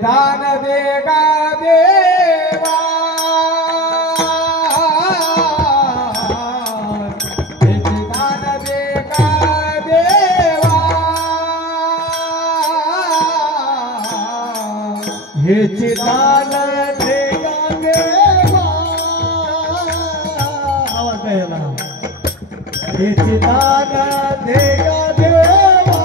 दान दे का देवा दान दे का देवा हेची दान दे का देवा आवाज द्यायला हेची दान दे का देवा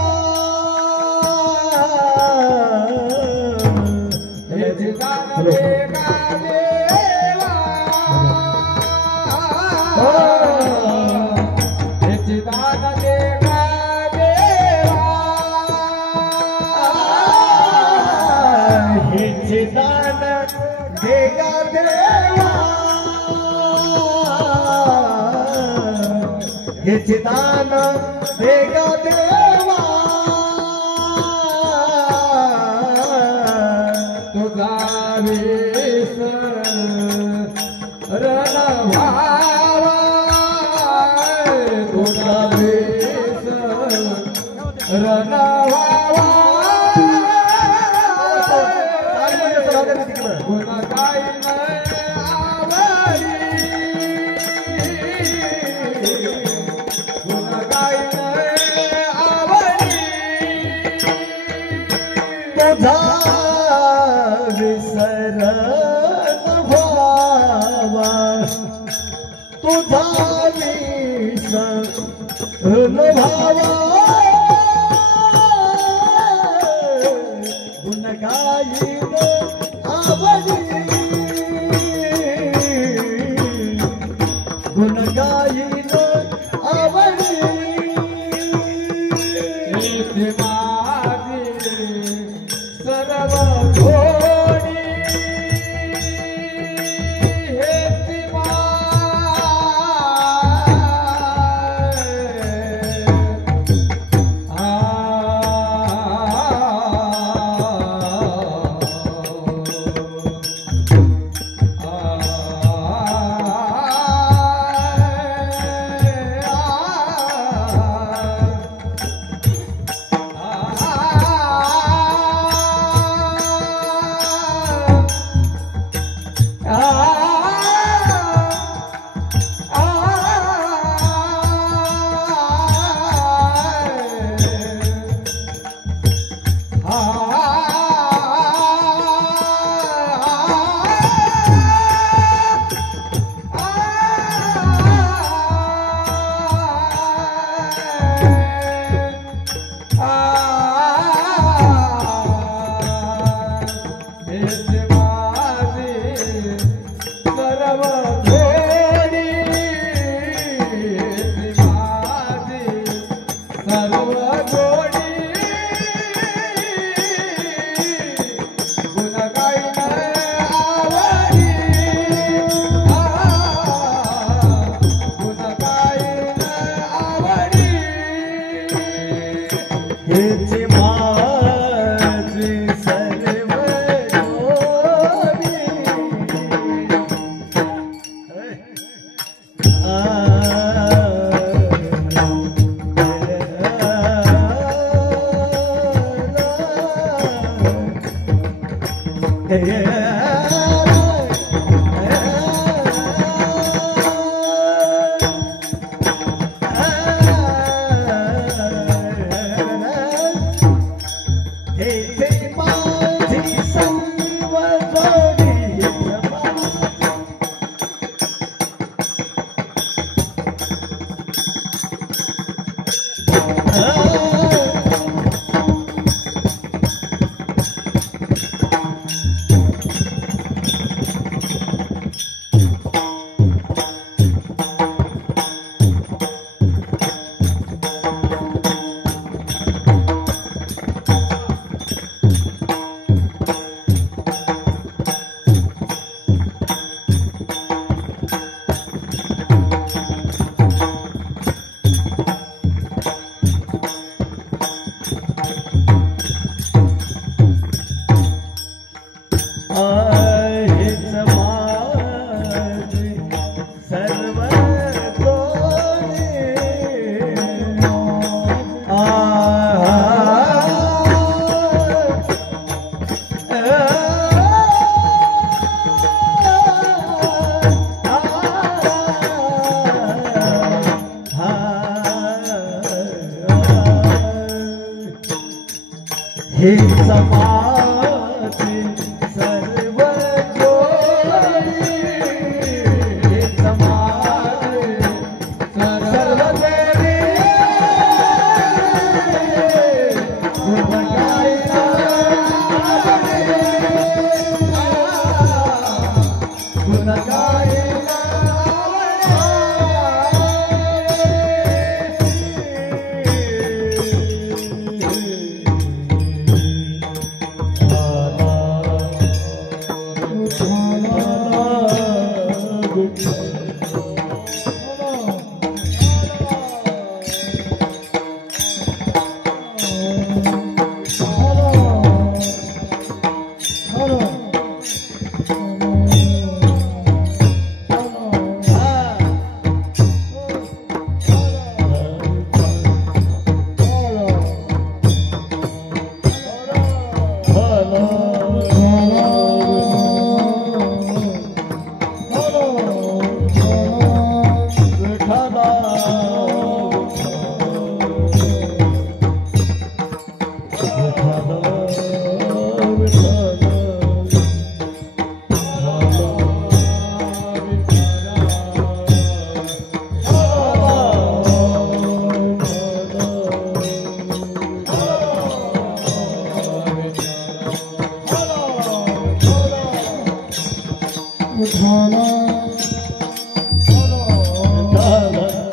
हेची दान दे का देवा हेची दान दे का देवा हेची दान दे का देवा हेची दान दे का देवा तुझा विसरण व्हावा तुझा विसरण व्हावा गुण काही नाही आवडी गुण काही नाही आवडी तुझा विसरण व्हावा तुझा विसरण व्हावा गुण गायीन आवडी गुण गायीन आवडी येथे माझी सर्व थोडी हेची हे समाधी सर्व जोडी हे समाधी सर्व जोडी गुण गायला गुण गायला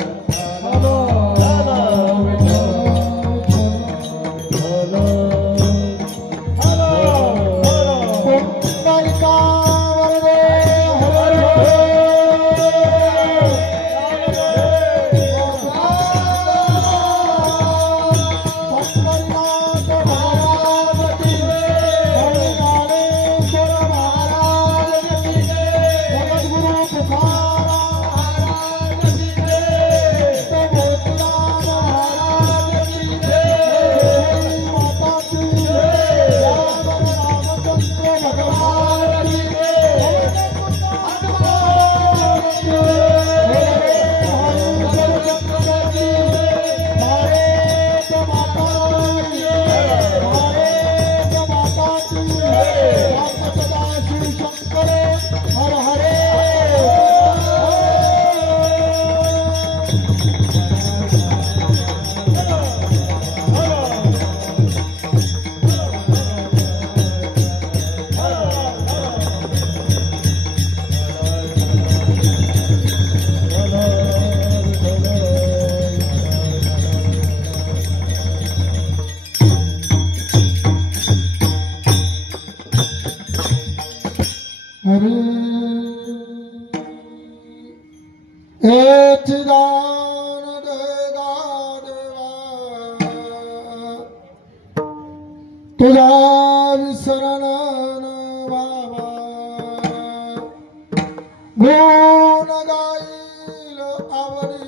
तुझा विसरण बाबा गुण गाईल आवडी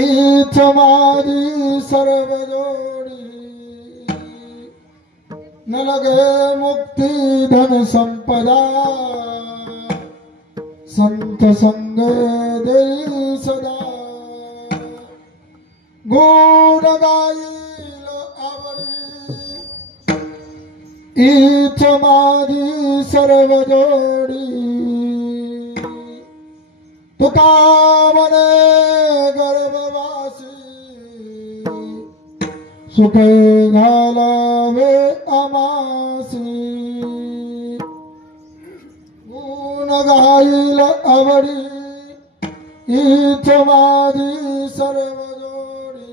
इथ माझी सर्व जोडी न लगे मुक्ती धन संपदा संत संग देई सदा गुण गाईल आवडी इथ माझी सर्व जोडी तुका म्हणे गर्भवासी सुखे घालावे आमासी गुण गाईल आवडी इथ माझी सर्व जोडी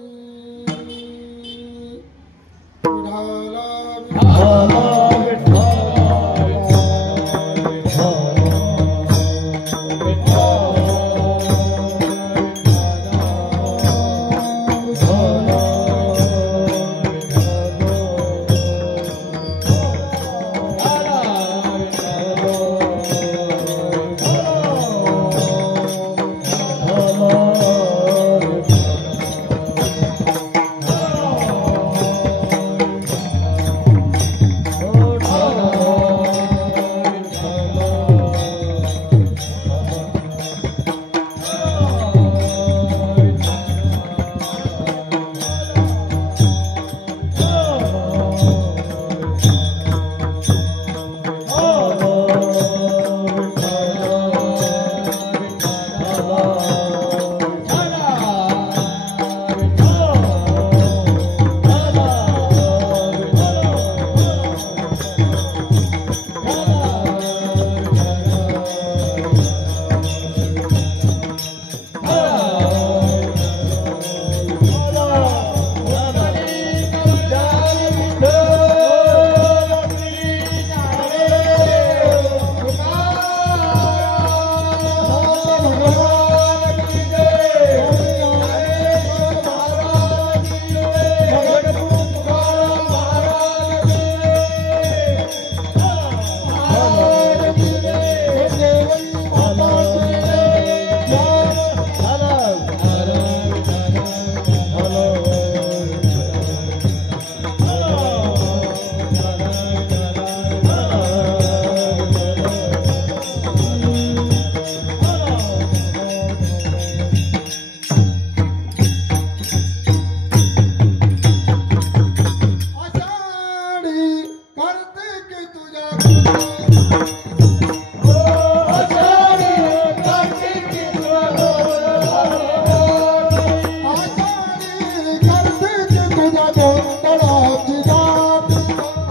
गोंधळाची दाट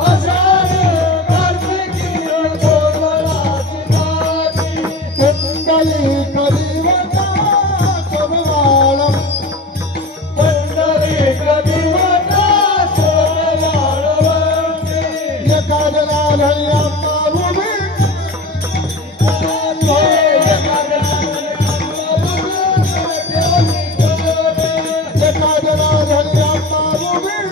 आषाढ कार्तिकी गोंधळाची दाटी कुंडली कलिवता सोमवार पंढरी कविवता सोमवारवंती एखाद्याला अम्मा उभी एखाद्याला अम्मा उभी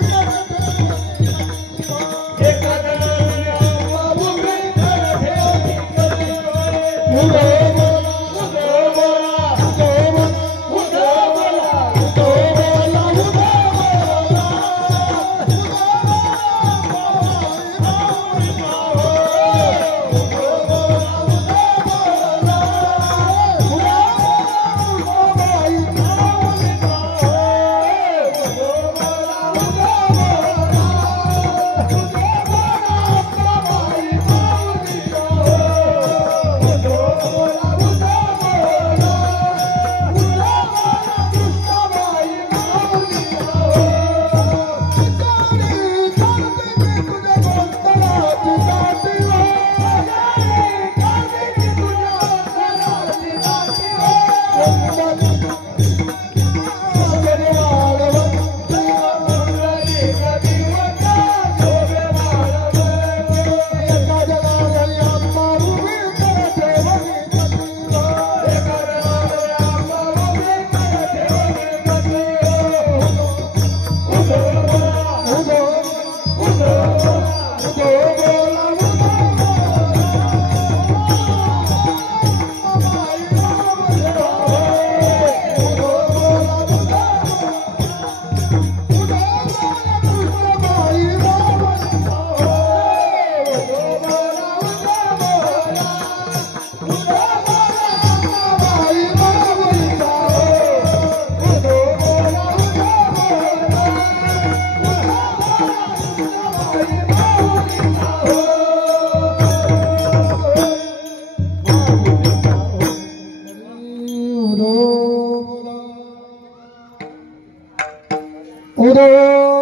उदो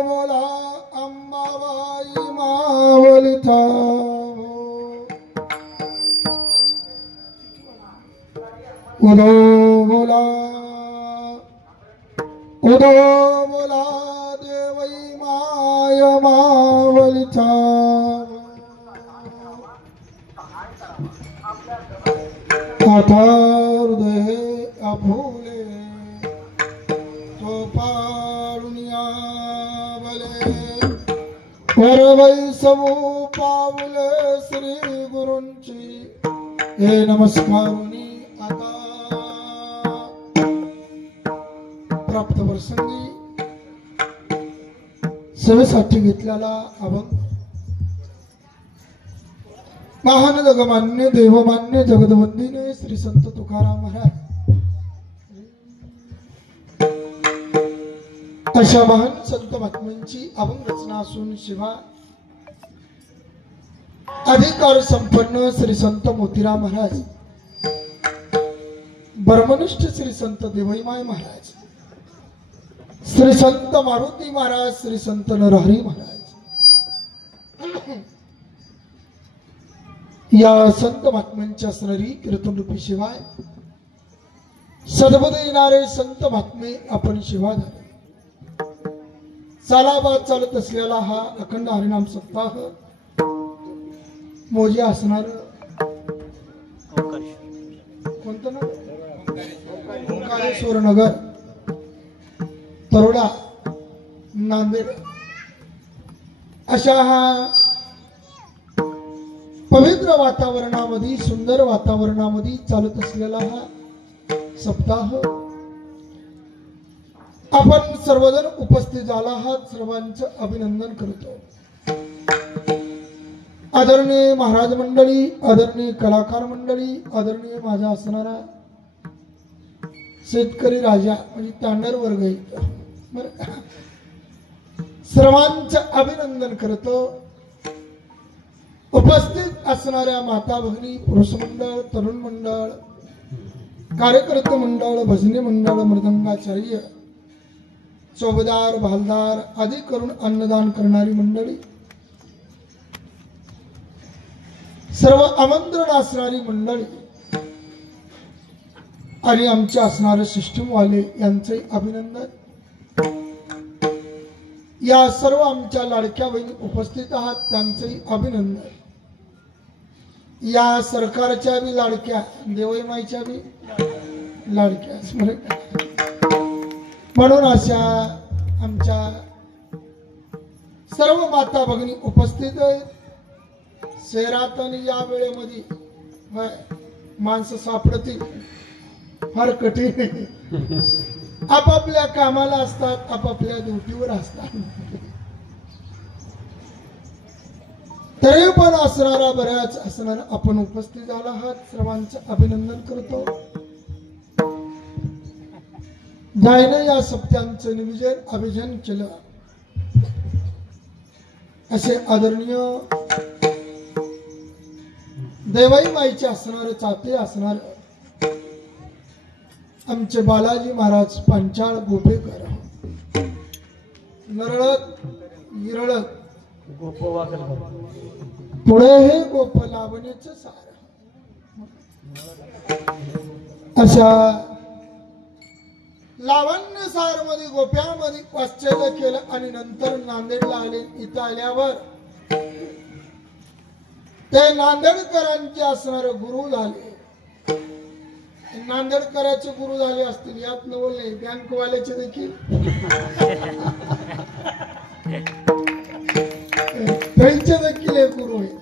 बोला अंबाबाई मावलिता उदो बोला देवई माय मावलिता आता हृदय आफुले तो पारुनिया बले वरवै सबू पावले श्री गुरूंची हे नमस्कारुनी आता प्राप्त प्रसंगी सेवेसाठी घेतलेला अभंग महान जगमान्य देवमान्य जगदवंदिने श्री संत तुकाराम महाराज अशा महान संत महात्म्यांची अभंग रचना असून शिवा अधिकार संपन्न श्री संत मोतीराम महाराज ब्रह्मनिष्ठ श्री संत देवईमाय महाराज श्री संत मारुती महाराज श्री संत नरहरी महाराज या संत महात्म्यांच्या असणारी कीर्तनरूपी शिवाय सद्बुद्ध येणारे संत महात्मे आपण शिवा झाले चालाबाद चालत असलेला हा अखंड हरिनाम सप्ताह मोजे असणार कोणतं ना ओंकारेश्वर नगर तरोडा नांदेड अशा हा पवित्र वातावरणामध्ये सुंदर वातावरणामध्ये चालत असलेला हा सप्ताह आपण सर्वजण उपस्थित झाला आहात सर्वांचं अभिनंदन करतो आदरणीय महाराज मंडळी आदरणीय कलाकार मंडळी आदरणीय माझा असणारा शेतकरी राजा म्हणजे तांडर वर्ग बरं सर्वांचं अभिनंदन करतो उपस्थित असणाऱ्या माता भगिनी पुरुष मंडळ तरुण मंडळ कार्यकर्ते मंडळ भजनी मंडळ मृदंगाचार्य चौबदार भालदार आदी करून अन्नदान करणारी मंडळी, सर्व आमंत्रण असणारी मंडळी आणि आमचे असणारे सिस्टीमवाले यांचे अभिनंदन. या सर्व आमच्या लाडक्या बहिणी उपस्थित आहात त्यांचेही अभिनंदन. या सरकारच्या बी लाडक्या, देवई माईच्या बी लाडक्या म्हणून अशा आमच्या सर्व माता भगिनी उपस्थित आहेत. शहरात आणि या वेळेमध्ये माणसं सापडतील फार कठीण आहे. आपापल्या कामाला असतात, आपापल्या ड्युटीवर असतात. तरी पण असणारा बऱ्याच असणारा आपण उपस्थित झाला आहात. सर्वांचं अभिनंदन करतो. ज्याने या सप्त्यांचं नियोजन अभिजन केलं असे आदरणीय देवाई माईचे असणारे चाते असणार आमचे बालाजी महाराज पांचाळ गोपेकर, नरळत इरळत पुढे हे गोप लावणीचं सार अशा लावण्य सार मध्ये गोप्यामध्ये वाचलेलं केलं आणि नंतर नांदेडला आले. इथं आल्यावर ते नांदेडकरांचे असणारे गुरु झाले. नांदेडकरांचे गुरु झाले असतील यात नवले बँकवाल्याचे देखील त्यांचे देखील एक गुरु आहे.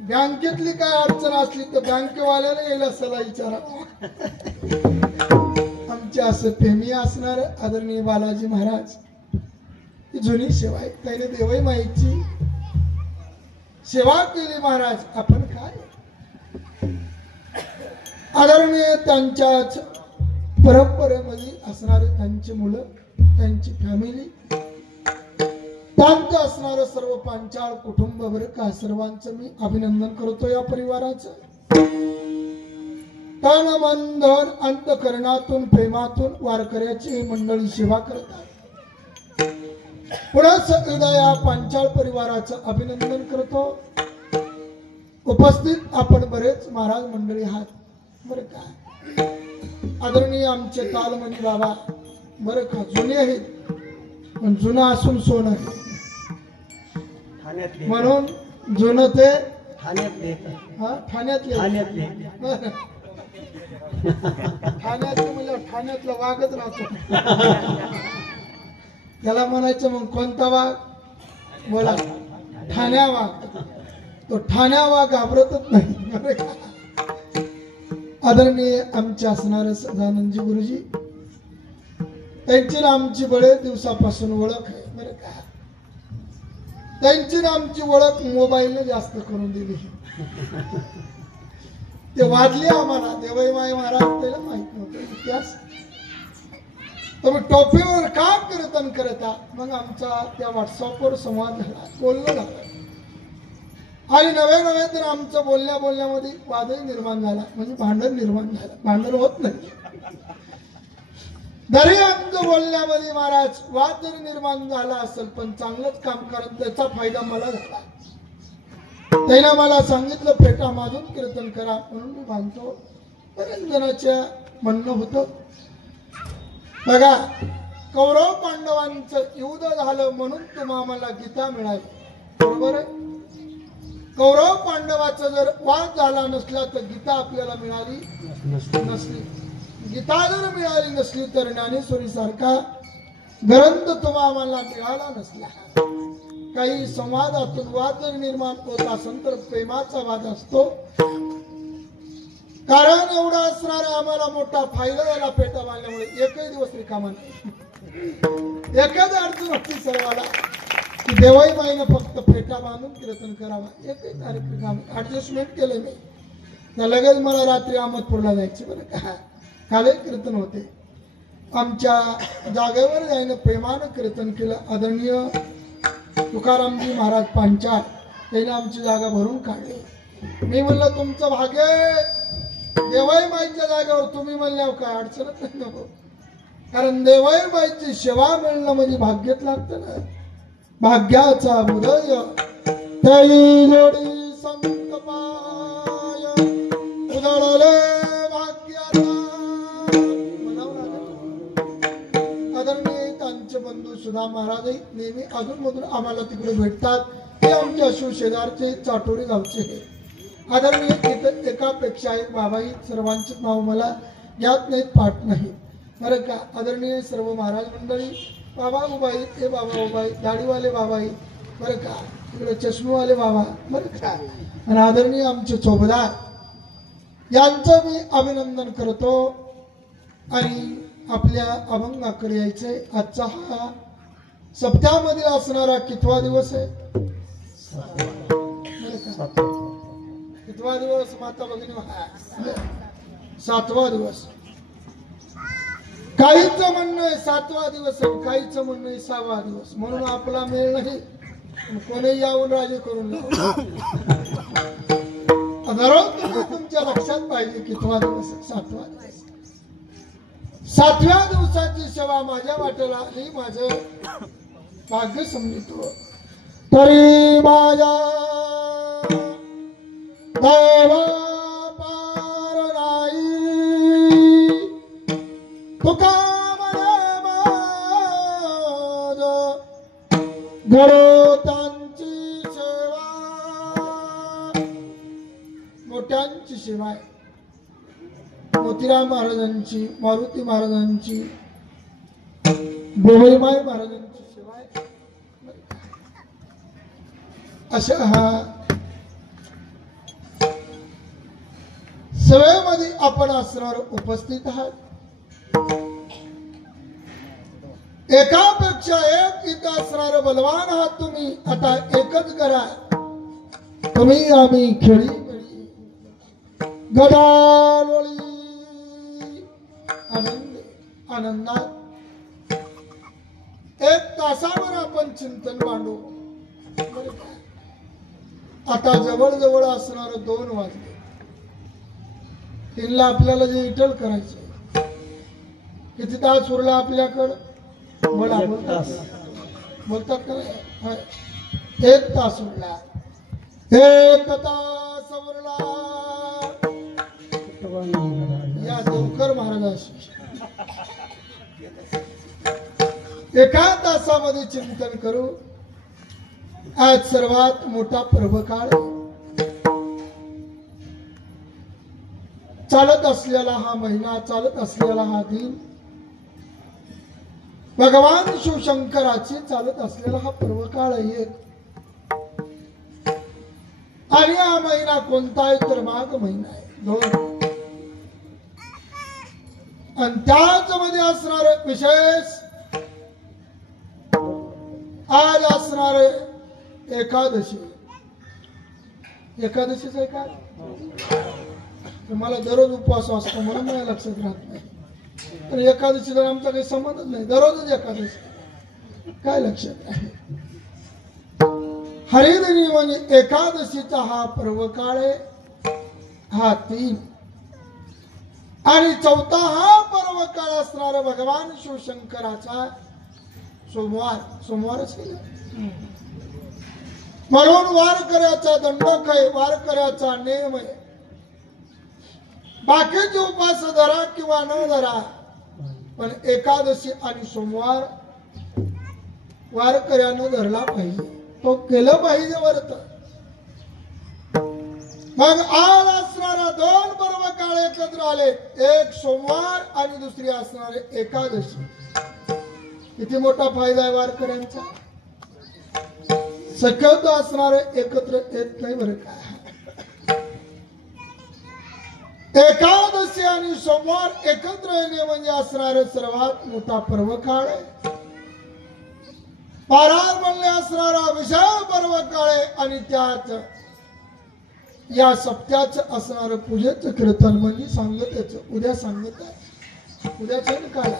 बँकेतली काय अडचण असली तर बँकेवाल्याला येईल असला विचारा. आमचे असं प्रेमी असणार आदरणीय बालाजी महाराज ही जुनी सेवा आहे. त्याने देवाई माईची सेवा केली महाराज. आपण काय आदरणीय त्यांच्याच परंपरेमध्ये असणारे त्यांची मुलं, त्यांची फॅमिली, त्यांचं असणारं सर्व पांचाळ कुटुंब बरं का, सर्वांचं मी अभिनंदन करतो. या परिवाराचं तन मन धन अंतकरणातून प्रेमातून वारकऱ्याची मंडळी सेवा करतात. पुढे हृदया पांचाळ परिवाराचं अभिनंदन करतो. उपस्थित आपण बरेच महाराज मंडळी आहात बरं का. आदरणीय आमचे तालमणी बाबा बरं का, जुने आहेत पण जुनं असून सोनं आहे म्हणून जुनं ते ठाण्यातले म्हणजे ठाण्यातला वाघच राहतो. त्याला म्हणायचं मग कोणता वाघ बोला, ठाण्या वाघ. तो ठाण्या वाघ घाबरतच नाही. आदरणीय आमचे असणारे सदानंदजी गुरुजी, त्यांची ना आमची बरेच दिवसापासून ओळख आहे बरं का. त्यांची ना आमची ओळख मोबाईलने जास्त करून दिली. ते वाजले आम्हाला देवाई माई महाराज, त्याला माहित नव्हतं इतिहास. तुम्ही टोपीवर का कीर्तन करता. मग आमचा त्या व्हॉट्सअपवर संवाद झाला, बोलणं झालं आणि नवे तर आमचं बोलण्यामध्ये वादही निर्माण झाला, म्हणजे भांडण निर्माण झालं. भांडण होत नाही जरी आमचं बोलण्यामध्ये महाराज वाद जरी निर्माण झाला असेल पण चांगलंच काम करत त्याचा फायदा मला झाला. त्याने मला सांगितलं पेटा माजून कीर्तन करा म्हणून मी मानतो. बरेच जणांच्या म्हणणं होतं बघा, कौरव पांडवांचं युद्ध झालं म्हणून तुम्हाला गीता मिळाली, बरोबर आहे. कौरव पांडवाचा जर वाद झाला नसला तर गीता आपल्याला मिळाली नसली. गीता जर मिळाली नसली तर ज्ञानेश्वरी सारखा ग्रंथ तुम्हाला मिळाला नसला. काही संवादातून वाद जर निर्माण होत असेल तर प्रेमाचा वाद असतो. कारण एवढा असणारा आम्हाला मोठा फायदा झाला पेटा बांधल्यामुळे. एकही दिवस रिकामा नाही. एकच अडचण होती सर्वाला की देवाई माईनं फक्त पेटा बांधून कीर्तन करावा. एकही कार्यक्रम ऍडजस्टमेंट केलं नाही. त्या लगेच मला रात्री अहमदपूरला जायचे बरं का. काले कीर्तन होते. आमच्या जागेवर जाईनं प्रेमानं कीर्तन केलं. आदरणीय तुकारामजी महाराज पांचाळ त्याने आमची जागा भरून काढली. मी म्हणलं तुमचं भाग्य देवाई माईच्या जागेवर तुम्ही म्हणल्यावर काय अडचणच नाही नको. कारण देवाईबाईची सेवा मिळणं म्हणजे भाग्यात लागतं ना. भाग्याचा उदय तई जोडी संत पाय उजळले भाग्याचा म्हणावं लागेल. आदरणीय त्यांचे बंधू सुधा महाराज नेहमी अधूनमधून आम्हाला तिकडे भेटतात. ते आमचे अशू शेजारचे चाटोरी गावचे आदरणीय एकापेक्षा एक बाबाई सर्वांचे नाव मला यात नाहीत पाठ नाही बरं का. आदरणीय सर्व महाराज मंडळी बाबा उबाई हे बाबा उबाई दाढीवाले बाबाई बरं का. तिकडे चष्मेवाले बाबा बरं का. आणि आदरणीय आमचे चौबदार यांचं मी अभिनंदन करतो. आणि आपल्या अभंगाकडे यायचंय. आजचा हा सप्त्यामधील असणारा कितवा दिवस आहे? कितवा दिवस माता भगिनी? 7वा दिवस. काहींचं म्हणणं आहे 7वा दिवस आहे, काहींचं म्हणणं आहे 6वा दिवस. म्हणून आपला मेळ नाही. कोणी यावून राजे करून दररोज तुमच्या लक्षात पाहिजे कितवा दिवस आहे? 7वा दिवस. 7व्या दिवसाची सेवा माझ्या वाटेला आणि माझं भाग्य समजतो. तरी माझ्या देवा पार नाही तुका म्हणे माझ घरो त्यांची सेवा. मोठ्यांची सेवा आहे. मोतीराम महाराजांची, मारुती महाराजांची, गोवईमाई महाराजांची सेवा आहे. अशा हा सेवेमध्ये आपण असणार उपस्थित आहात. एकापेक्षा एक इथं असणार बलवान आहात तुम्ही. आता एकच करा तुम्ही आम्ही खेळी गडालोळी आनंद आनंदात 1 तासावर आपण चिंतन मांडू. आता जवळ असणार 2 वाजले. 3ला आपल्याला जे इटल करायचं. किती तास उरला आपल्याकडं? बोलतात का? 1 तास उरला. 1 तास उरला. या देवकर महाराजांशी 1 तासामध्ये चिंतन करू. आज सर्वात मोठा पर्व काळ चालत असलेला हा महिना, चालत असलेला हा दिन, भगवान शिवशंकराचे चालत असलेला हा पर्व काळ आहे. आणि हा महिना कोणता आहे तर माघ महिना आहे. 2 आणि त्याच मध्ये असणार विशेष आज असणार एकादशी. एकादशीच आहे का? मला दररोज उपवास असतो म्हणून मला लक्षात राहत नाही. तर एकादशीचा आमचा काही संबंधच नाही. दररोजच एकादशी काय लक्षात आहे. हरिदिनी म्हणजे एकादशीचा हा पर्व काळ आहे. हा 3 आणि 4था हा पर्व काळ असणारा भगवान शिवशंकराचा सोमवारच केला. म्हणून वारकऱ्याचा दंडक आहे, वारकऱ्याचा नेम आहे. बाकीचे उपास धरा किंवा न धरा पण एकादशी आणि सोमवार वारकऱ्यानं धरला पाहिजे. तो केलं पाहिजे व्रत. मग आज असणारा 2 पर्व काळ एकत्र आले. एक सोमवार आणि दुसरी असणारे एकादशी. किती मोठा फायदा आहे वारकऱ्यांचा. शक्यतो असणारे एकत्र येत नाही बरं का. एकादशी आणि सोमवार एकत्र येणे म्हणजे असणारे सर्वात मोठा पर्व काळ आहे. पारार म्हणले असणारा विशाल पर्व काळ आहे. आणि त्यात या सप्त्याचं असणारं पूजेचं कीर्तन म्हणजे सांगतेचं उद्या सांगत आहे. उद्याचं काळ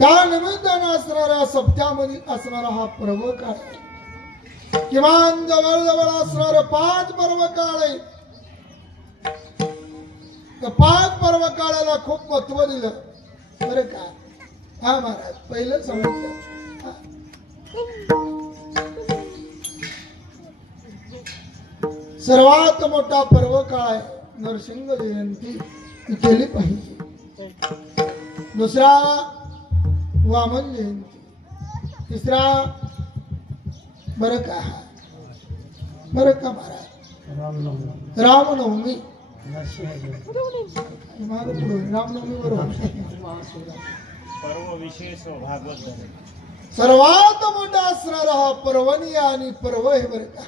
त्या निमित्तानं असणाऱ्या सप्त्यामध्ये असणारा हा पर्व काळ आहे. किमान जवळ असणारं 5 पर्व काळ आहे. 5 पर्व काळाला खूप महत्व दिलं. बरं का? हा महाराज पहिलं सांगितलं. हा. सर्वात मोठा पर्व काळ आहे नरसिंह जयंती केली पाहिजे. दुसरा वामन जयंती, तिसरा बरं का महाराज रामनवमी. रामनवमी बरोबर पर्व विशेष भागवत धर्म. सर्वात मोठा असणारा हा पर्वणी आणि पर्व हे बरं का.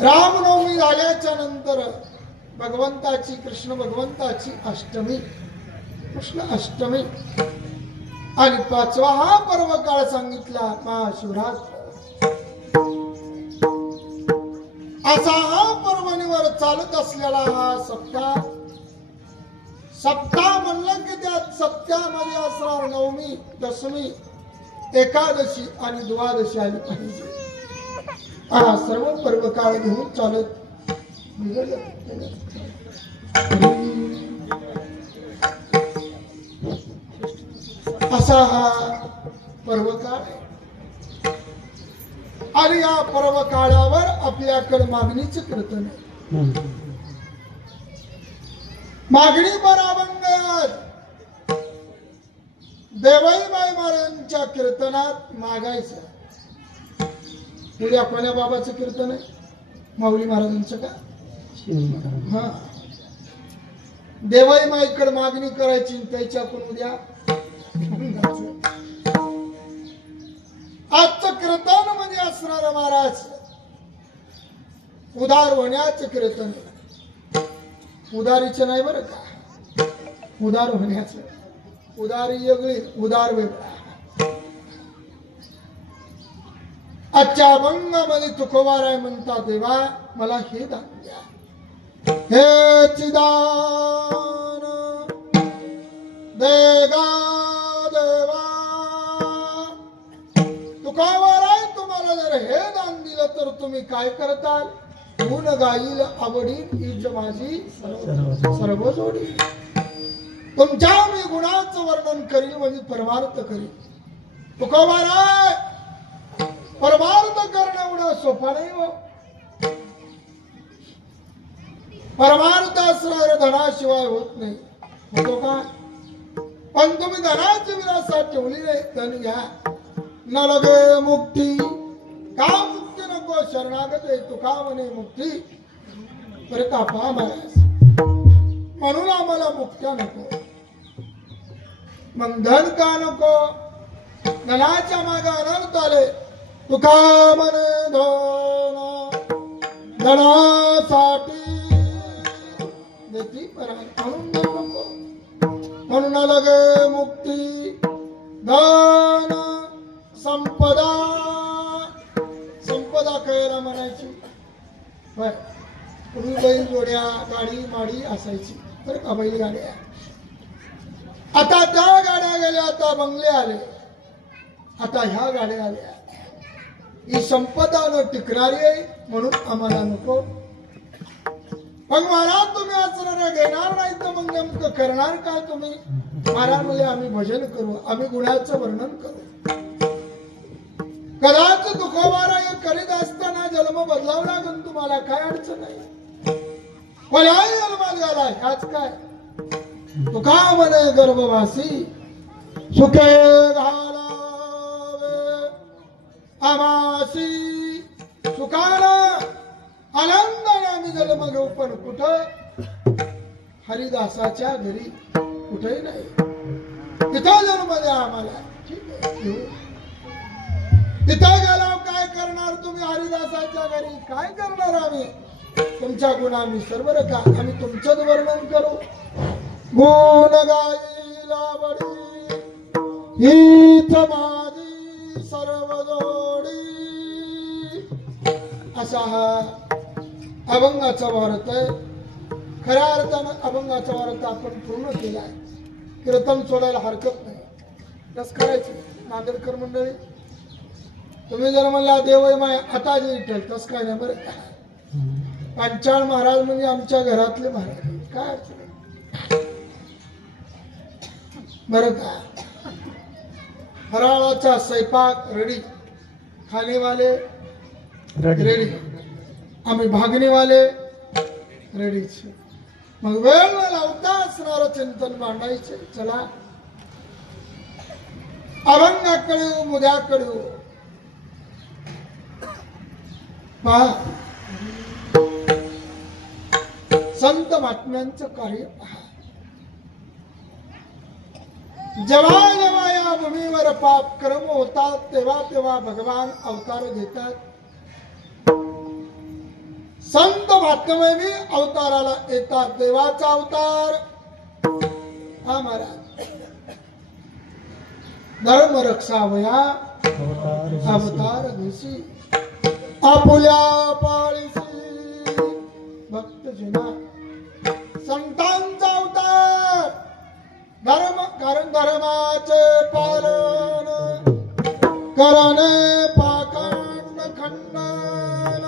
रामनवमी झाल्याच्या नंतर भगवंताची कृष्ण भगवंताची अष्टमी, कृष्ण अष्टमी आणि पाचवा हा पर्व काळ सांगितला महाशिवरात्र. असा हा पर्वणीवर चालत असलेला हा सप्ताह. सप्ताह म्हणलं की त्यात सप्त्यामध्ये असणार नवमी, दशमी, एकादशी आणि द्वादशी आली पाहिजे. हा सर्व पर्व काळ घेऊन चालत असा हा पर्व काळ आहे. आणि या पर्व काळावर आपल्याकडे मागणीच कीर्तन आहे. मागणी पर अभंगात देवाईबाई महाराजांच्या कीर्तनात मागायचं. उद्या कोण्या बाबाचं कीर्तन आहे? माऊली महाराजांचं का? हा. देवाई माईकडे मागणी करायची, त्याच्याकडून उद्या आजचं कीर्तन मध्ये असणारा महाराज उदार होण्याचं कीर्तन. उदारीचं नाही बरं का, उदार होण्याचं. उदारी वेगळी, उदार वेगळा. आजच्या अभंगामध्ये तुकोबाराय म्हणता, देवा मला हे दान द्या, हे चिदान देगा देवा. तुकोबाराय तुम्हाला जर हे दान दिलं तर तुम्ही काय करताल? गुण गाईल आवडील ईज माझी सर्व जोडी. तुमच्या मी गुणाचं वर्णन करील म्हणजे परमार्थ करील. तुकोबाराय परमार्थ करणं एवढं सोपं नाही हो. परमार्थ असणार धनाशिवाय होत नाही. होतो का? पण तुम्ही धनाची विलासा ठेवली नाही. धन घ्या न लगे मुक्ती. का मुक्ती नको? शरणागत आहे तुका म्हणे मुक्ती. बरं का पहा महाराज, म्हणून आम्हाला मुक्त्या नको. मग धन का नको? धनाच्या मागे अनर्थ आले. तुका म्हणे धन धनासाठी देती म्हणून धन नको. म्हणून लगे मुक्ती धन संपदा. संपदा कळायला म्हणायची. पूर्वी बैल जोड्या, गाडी माडी असायची बरं का, बैल गाड्या. आता त्या गाड्या गेल्या, आता बंगले आले, आता ह्या गाड्या आल्या. ही संपदा न टिकणारी आहे म्हणून आम्हाला नको. मग महाराज तुम्ही असणार घेणार नाही तर मग नेमकं करणार काय तुम्ही? महाराज म्हणजे आम्ही भजन करू, आम्ही गुणाचं वर्णन करू. कदाच तुकोबाराय करीत असताना जन्म बदलावा लागून तुम्हाला काय अडचण नाही. कोणाही जन्मात झालाय ह्याच काय. तुका म्हणे गर्भवासी सुखे घालावे आमासी. सुखाला आनंदाने आम्ही जन्म घेऊ, पण कुठं? हरिदासाच्या घरी कुठेही नाही. तिथं जन्म द्या आम्हाला. ठीक आहे, तिथं गेल्यावर काय करणार तुम्ही? हरिदासाच्या घरी काय करणार आम्ही? तुमच्या गुण आम्ही सर्व का आम्ही तुमचंच वर्णन करू. गुण गाईला बडी हीच माझी सर्व जोडी. असा हा अभंगाचा वारत आहे. खऱ्या अर्थानं अभंगाचा वारत आपण पूर्ण केला आहे. कीर्तन सोडायला हरकत नाही. रस करायची नांदेडकर मंडळी. तुम्ही जर म्हणला देवय माय आता जे विठ्ठल तस काय नाही बरं. पंचाळ महाराज म्हणजे आमच्या घरातले महाराज. काय अडचण? बरं का फराळाचा स्वयंपाक रेडी, खाने वाले रेडी, आम्ही भागने वाले रेडीच. मग वेळ न लावता असणारं चिंतन मांडायचे. चला अभंगाकडे येऊ, मुद्याकडे येऊ. पहा संत महात्म्यांचं कार्य पहा. जेव्हा जेव्हा या भूमीवर पाप कर्म होतात तेव्हा तेव्हा भगवान अवतार घेतात. संत महात्मे अवताराला येतात. देवाचा अवतार हा महाराज धर्म रक्षावया अवतार घेसी आपुल्या पाळीसी भक्तजना. संतांचा अवतार धर्म, कारण धर्माचे पालन करणे पाखंड खंडन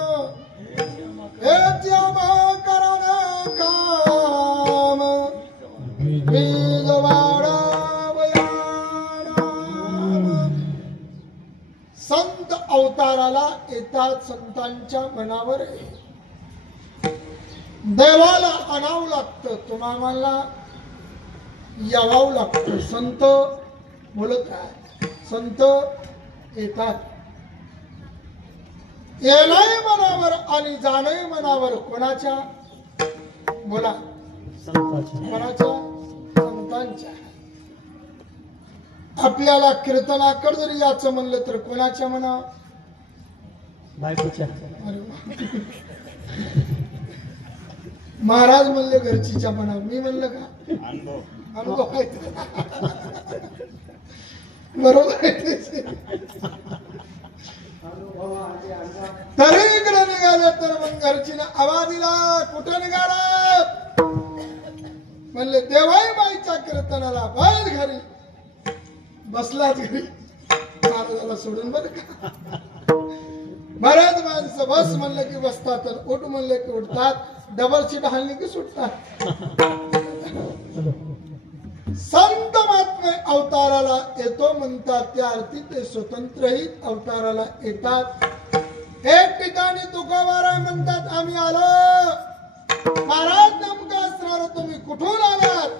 हेच यम करणे काम बीज वाढावया नाम. संत अवताराला येतात. संतांच्या मनावर देवाला आणावं लागतं. तुम्हाला यावं लागतं. संत बोलत आहे, संत येतात. येणंही मनावर आणि जाणंही मनावर. कोणाच्या बोला, कोणाच्या? संतांच्या. आपल्याला कीर्तनाकडे जरी याचं म्हणलं तर कोणाच्या म्हणा? बायकोच्या. महाराज म्हणले घरचीच्या म्हणा. मी म्हणलं का? अनुभव आहे. बरोबर आहे. तरी इकडे निघाले तर मग घरचीने आवाज दिला. कुठे निघाला? म्हणले देवाई बाईच्या कीर्तनाला. बस घरी. बसलाच घरी. महाराजाला सोडून बरं का. बऱ्याच माणसं बस म्हणलं की बसतात, उठ म्हणले की उठतात, डबल सीट हलली की सुटतात. संत महात्मे अवताराला येतो म्हणतात. त्या अर्थी ते स्वतंत्रही अवताराला येतात. एक ठिकाणी तुकोबाराय म्हणतात आम्ही आलो. महाराज नेमकं असणार तुम्ही कुठून आलात?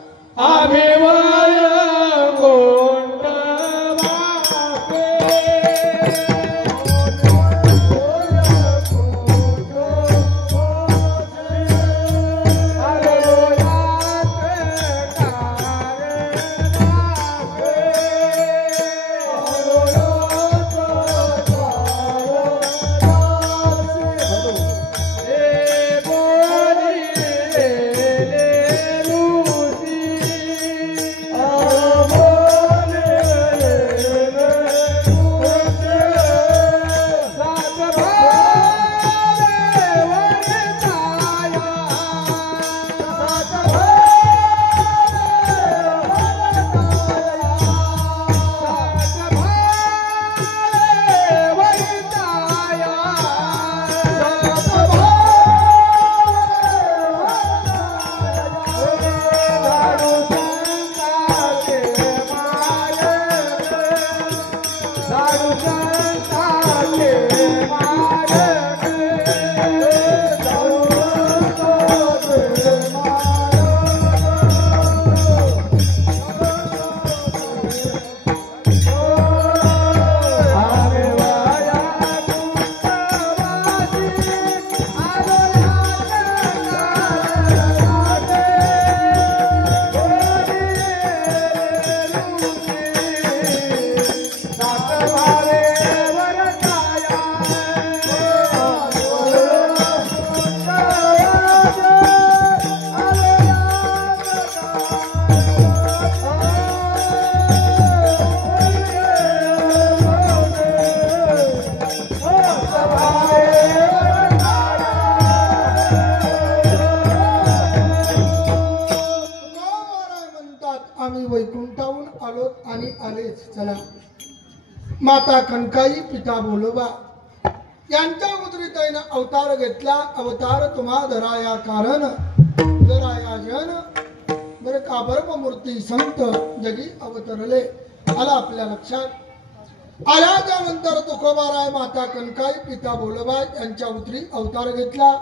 आम्ही वैकुंठाहून आलो आणि आलेच. चला माता कणकाई पिता बोलोबा यांच्या उदरीतैनं अवतार घेतला. अवतार तुम्हा धराया कारण धराया जन बरं का ब्रह्ममूर्ती संत जगी अवतरले आला आपल्या लक्षात आल्याच्या नंतर तुकोबाराय माता कनकाई पिता बोलबाई यांच्या उतरी अवतार घेतला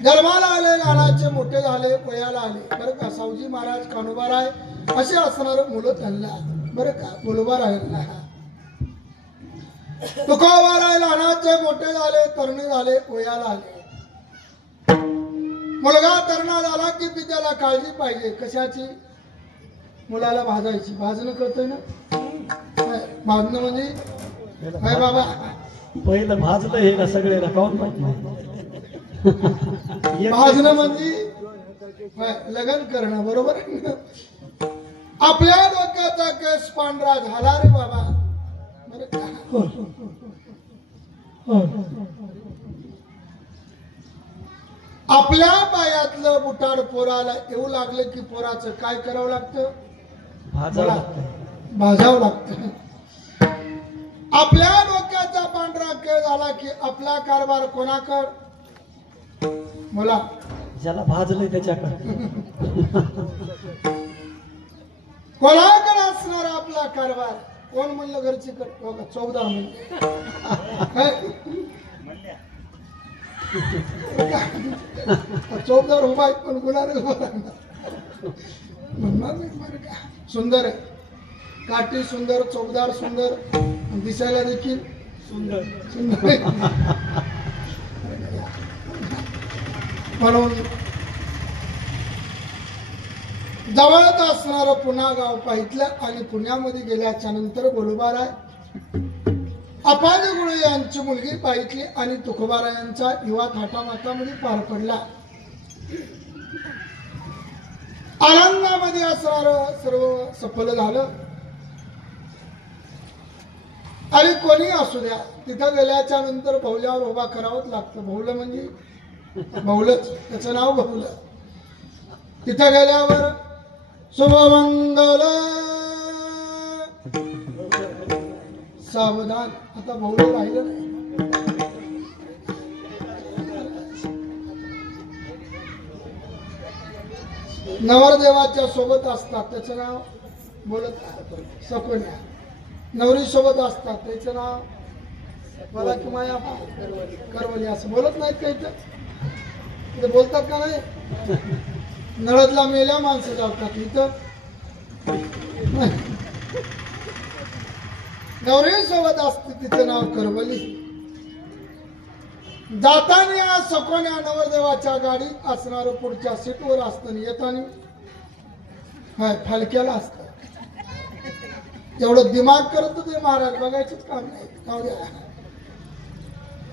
जन्माला आले लहानाचे मोठे झाले वयाला आले बरं का सावजी महाराज कान्होबाराय असे असणार मुलं त्यांना बरं का बोलबारायला तुकोबाराय लहानाचे मोठे झाले तरुणी झाले वयाला आले मुलगा तरुणा झाला की पित्याला काळजी पाहिजे कशाची मुलाला भाजायची भाजणं कळतंय ना भाजणं म्हणजे काय बाबा पहिलं भाजलं हे का सगळे काऊन माहित नाही भाजणं म्हणजे लग्न करणं बरोबर आहे ना? आपल्या डोक्याचा केस पांढरा झाला रे बाबा बरं का? आपल्या पायातलं बुटाड पोराला येऊ लागलं की पोराचं काय करावं लागतं भाजावं लागतं आपल्या डोक्याचा पांढरा केळ झाला की आपला कारभार कोणाकड मला ज्याला भाजलंय त्याच्याकडे कोणाकडे असणार आपला कारभार कोण म्हणलं घरची चौदार म्हणजे चौदार उभा पण गुन्हार सुंदर आहे काठी सुंदर चौदार सुंदर दिसायला देखील सुंदर सुंदर म्हणून जवळच असणारं पुन्हा गाव पाहितलं आणि पुण्यामध्ये गेल्याच्या नंतर गोलुबाराय अप्पाजी गुळे यांची मुलगी पाहितली आणि तुकोबारायांचा युवा थाटामाटामध्ये पार पडला आनंदामध्ये असणारं सर्व सफल झालं आणि कोणी असू द्या तिथं गेल्याच्या नंतर भौल्यावर उभा करावंच लागतं भौलं म्हणजे भौलच त्याचं नाव भौलं तिथं गेल्यावर शुभमंगल सावधान आता भौलं राहिलं नाही नवरदेवाच्या सोबत असतात त्याचं नाव बोलत सकोन्या नवरी सोबत असतात त्याचं नाव मला की माया करवली असं बोलत नाहीत काही तर बोलतात का नाही नळदला मेल्या माणसं जातात इथं नवरी सोबत असते तिचं नाव करवली जाताना सकोन्या नवरदेवाच्या गाडीत असणार पुढच्या सीटवर असताना येताना फालक्याला असत एवढं दिमाग करत ते महाराज बघायचंच काम नाही जाऊ द्या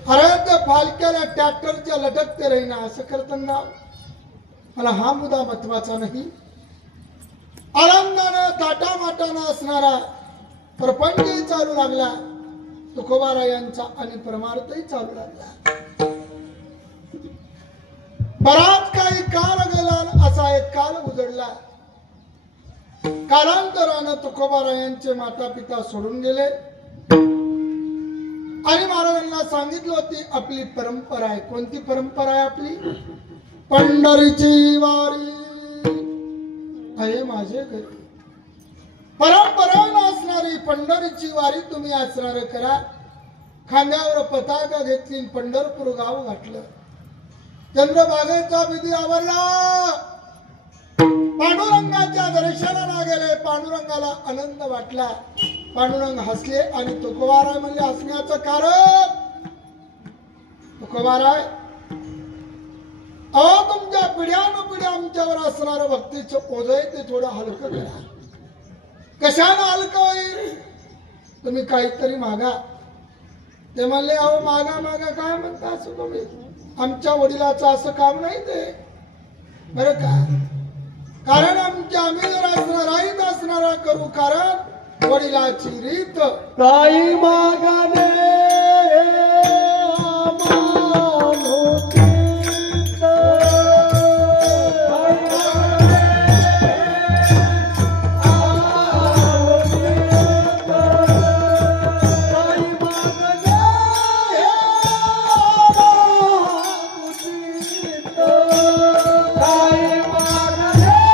अरे त्या फालक्याला ट्रॅक्टरच्या लटकते राहीना असं करताना मला हा मुद्दा महत्वाचा नाही आनंदानं ताटामाटानं असणारा प्रपंचही चालू लागला तुकोबारायांचा आणि परमार्थही चालू लागला बराच काही काळ गेला असा एक काळ उजडला कालांतरानं तुकोबारायांचे माता पिता सोडून गेले आणि महाराजांना सांगितलं होती आपली परंपरा आहे कोणती परंपरा आहे आपली पंढरीची वारी आहे माझे घरी परंपरा असणारी पंढरीची वारी तुम्ही असणार करा खांद्यावर पताका घेतली पंढरपूर गाव घातलं चंद्रभागेचा विधी आवरला पांडुरंगाच्या दर्शनाला गेले पांडुरंगाला आनंद वाटला पांडुरंग हसले आणि तुकोबाराय म्हणजे हसण्याचं कारण तुकोबाराय अहो तुमच्या पिढ्यानुपिढ्या आमच्यावर असणारं भक्तीचं ओझ आहे ते थोडं हलकं करा कशानं हलकं होईल तुम्ही काहीतरी मागा ते म्हणले अहो मागा मागा काय म्हणता असं तुम्ही आमच्या वडिलाचं असं काम नाही ते बरं का कारण आम्ही जर असणार राहीत असणारा करू कारण वडिलाची रीत काही मागाने काय मागणे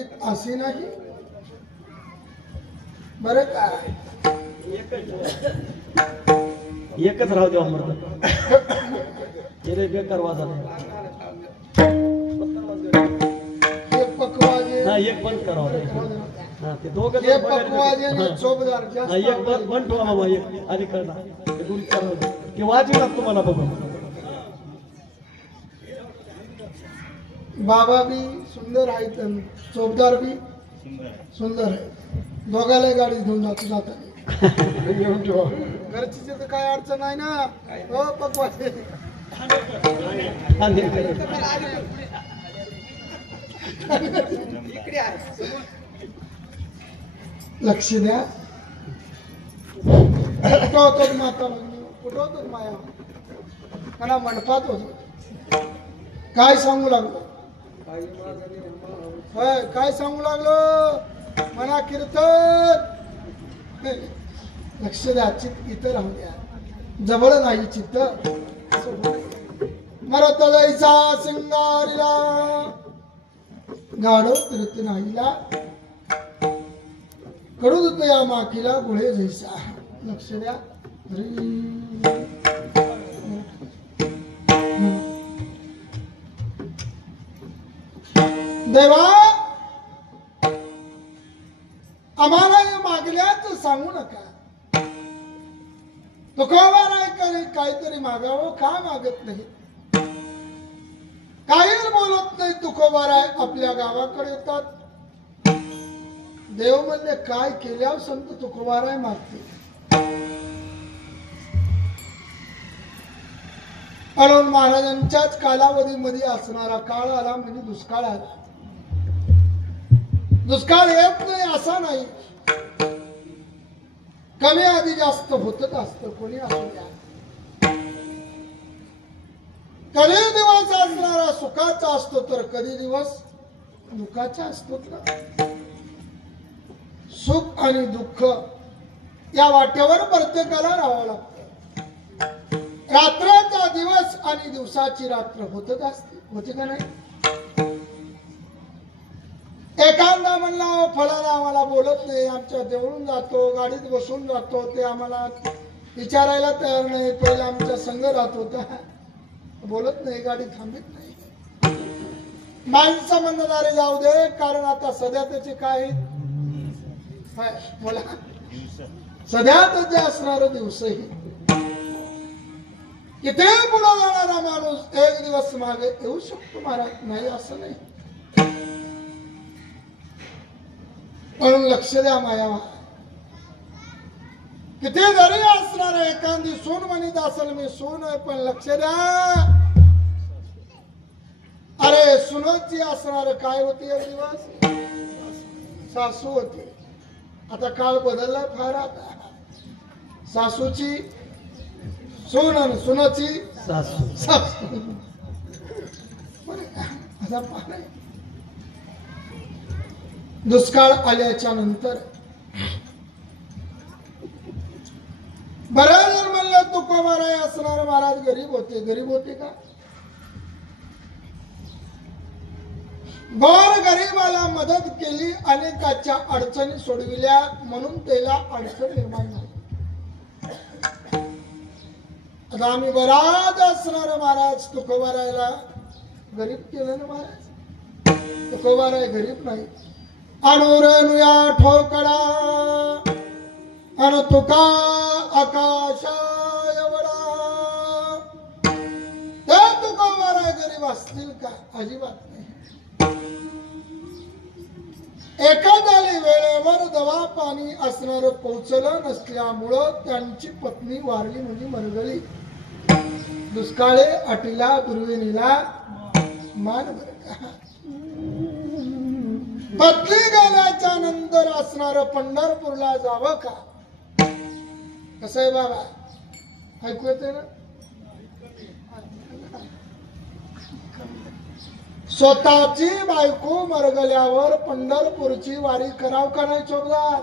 पंढरीत असे नाही बरं का. एकच राहू दे अमृत हे बेकार वाजा एक पकवाजे हा एक बंद करावं हा ते दोघं एक पकवाजे आणि चोपदार जास्त एक बंद ठेवा बाबा एक आधी करणार ते गुढी चालवलं की वाजू लागतो मला बघून. बाबा भी सुंदर आहेत आणि चोपदार भी सुंदर आहे. दोघाला गाडीत घेऊन जातो जाताना घेऊन ठेवा. घरची तर काय अडचण आहे ना. हो पकवाजे लक्ष द्या. कुठं होतो माता कुठं होतो माया मला मंडपात होतो. काय सांगू लागलो होय काय सांगू लागलो मना कीर्तन. लक्ष द्या चित्त इथं राहू द्या जवळ नाही चित्त. मरत जायचा सिंगारीला गाढव कीर्तन आईला कडू देतो या माकीला गुळे जैसा. लक्ष द्या. देवा आम्हाला हे मागल्याच सांगू नका. तुकोबाराय काहीतरी मागावं का मागत नाही. काही बोलत नाही. तुकोबाराय आपल्या गावाकडे येतात. देव म्हणले काय केल्यावर संत तुकोबाराय मागते. म्हणून महाराजांच्याच कालावधीमध्ये असणारा काळ आला म्हणजे दुष्काळ आला. दुष्काळ येत नाही असा नाही. कमी आधी जास्त होतच असतं कोणी असू द्या. कधी दिवस असणारा सुखाचा असतो तर कधी दिवस दुःखाचा असतो. सुख आणि दुःख या वाटेवर प्रत्येकाला राहावं लागतं. रात्राचा दिवस आणि दिवसाची रात्र होतच असते. होते का नाही. एखादा म्हणला फळाला आम्हाला बोलत नाही. आमच्या देवळून जातो गाडीत बसून जातो ते आम्हाला विचारायला तयार नाही. पहिला आमच्या संघ राहत होता बोलत नाही गाडी थांबित नाही. माणसं म्हणणारे जाऊ दे कारण आता सध्या त्याचे काय बोला सध्या त्याचे असणार दिवसही किती पुढे जाणारा माणूस एक दिवस मागे येऊ शकतो महाराज नाही असं नाही. म्हणून लक्ष द्या माया. किती जरी असणार एखादी सून म्हणत असेल मी सून आहे पण लक्ष द्या. अरे सुनची असणार काय होती एक दिवस सासू होती. आता काळ बदलला फार. आता सासूची सून आणि सुनाची सासू सासू. आता पाहणे दुष्काळ आल्याच्या नंतर बऱ्याच जण म्हणलं तुकोबाराय असणार महाराज गरीब होते. गरीब होते का. गोर गरीबाला मदत केली अनेकाच्या अडचणी सोडविल्या म्हणून त्याला अडचण निर्माण झाली. आता आम्ही बराच असणार महाराज तुकोबारायला गरीब केलं ना महाराज. तुकोबाराय गरीब नाही. अनुरनुया ठोकळा अन तुका आकाशा एवढा. ते तुकोबाराय गरीब असतील का. अजिबात नाही. एखाद्याला वेळेवर दवा पाणी असणार पोहोचलं नसल्यामुळं त्यांची पत्नी वारली म्हणजे मरगळी. दुष्काळे अटीला दुर्विणीला मान. पत्नी गेल्याच्या नंतर असणार पंढरपूरला जावं का. कसं आहे बाबा ऐकू येते ना. स्वतःची बायको मरगल्यावर पंढरपूरची वारी कराव का नाही चोपदार.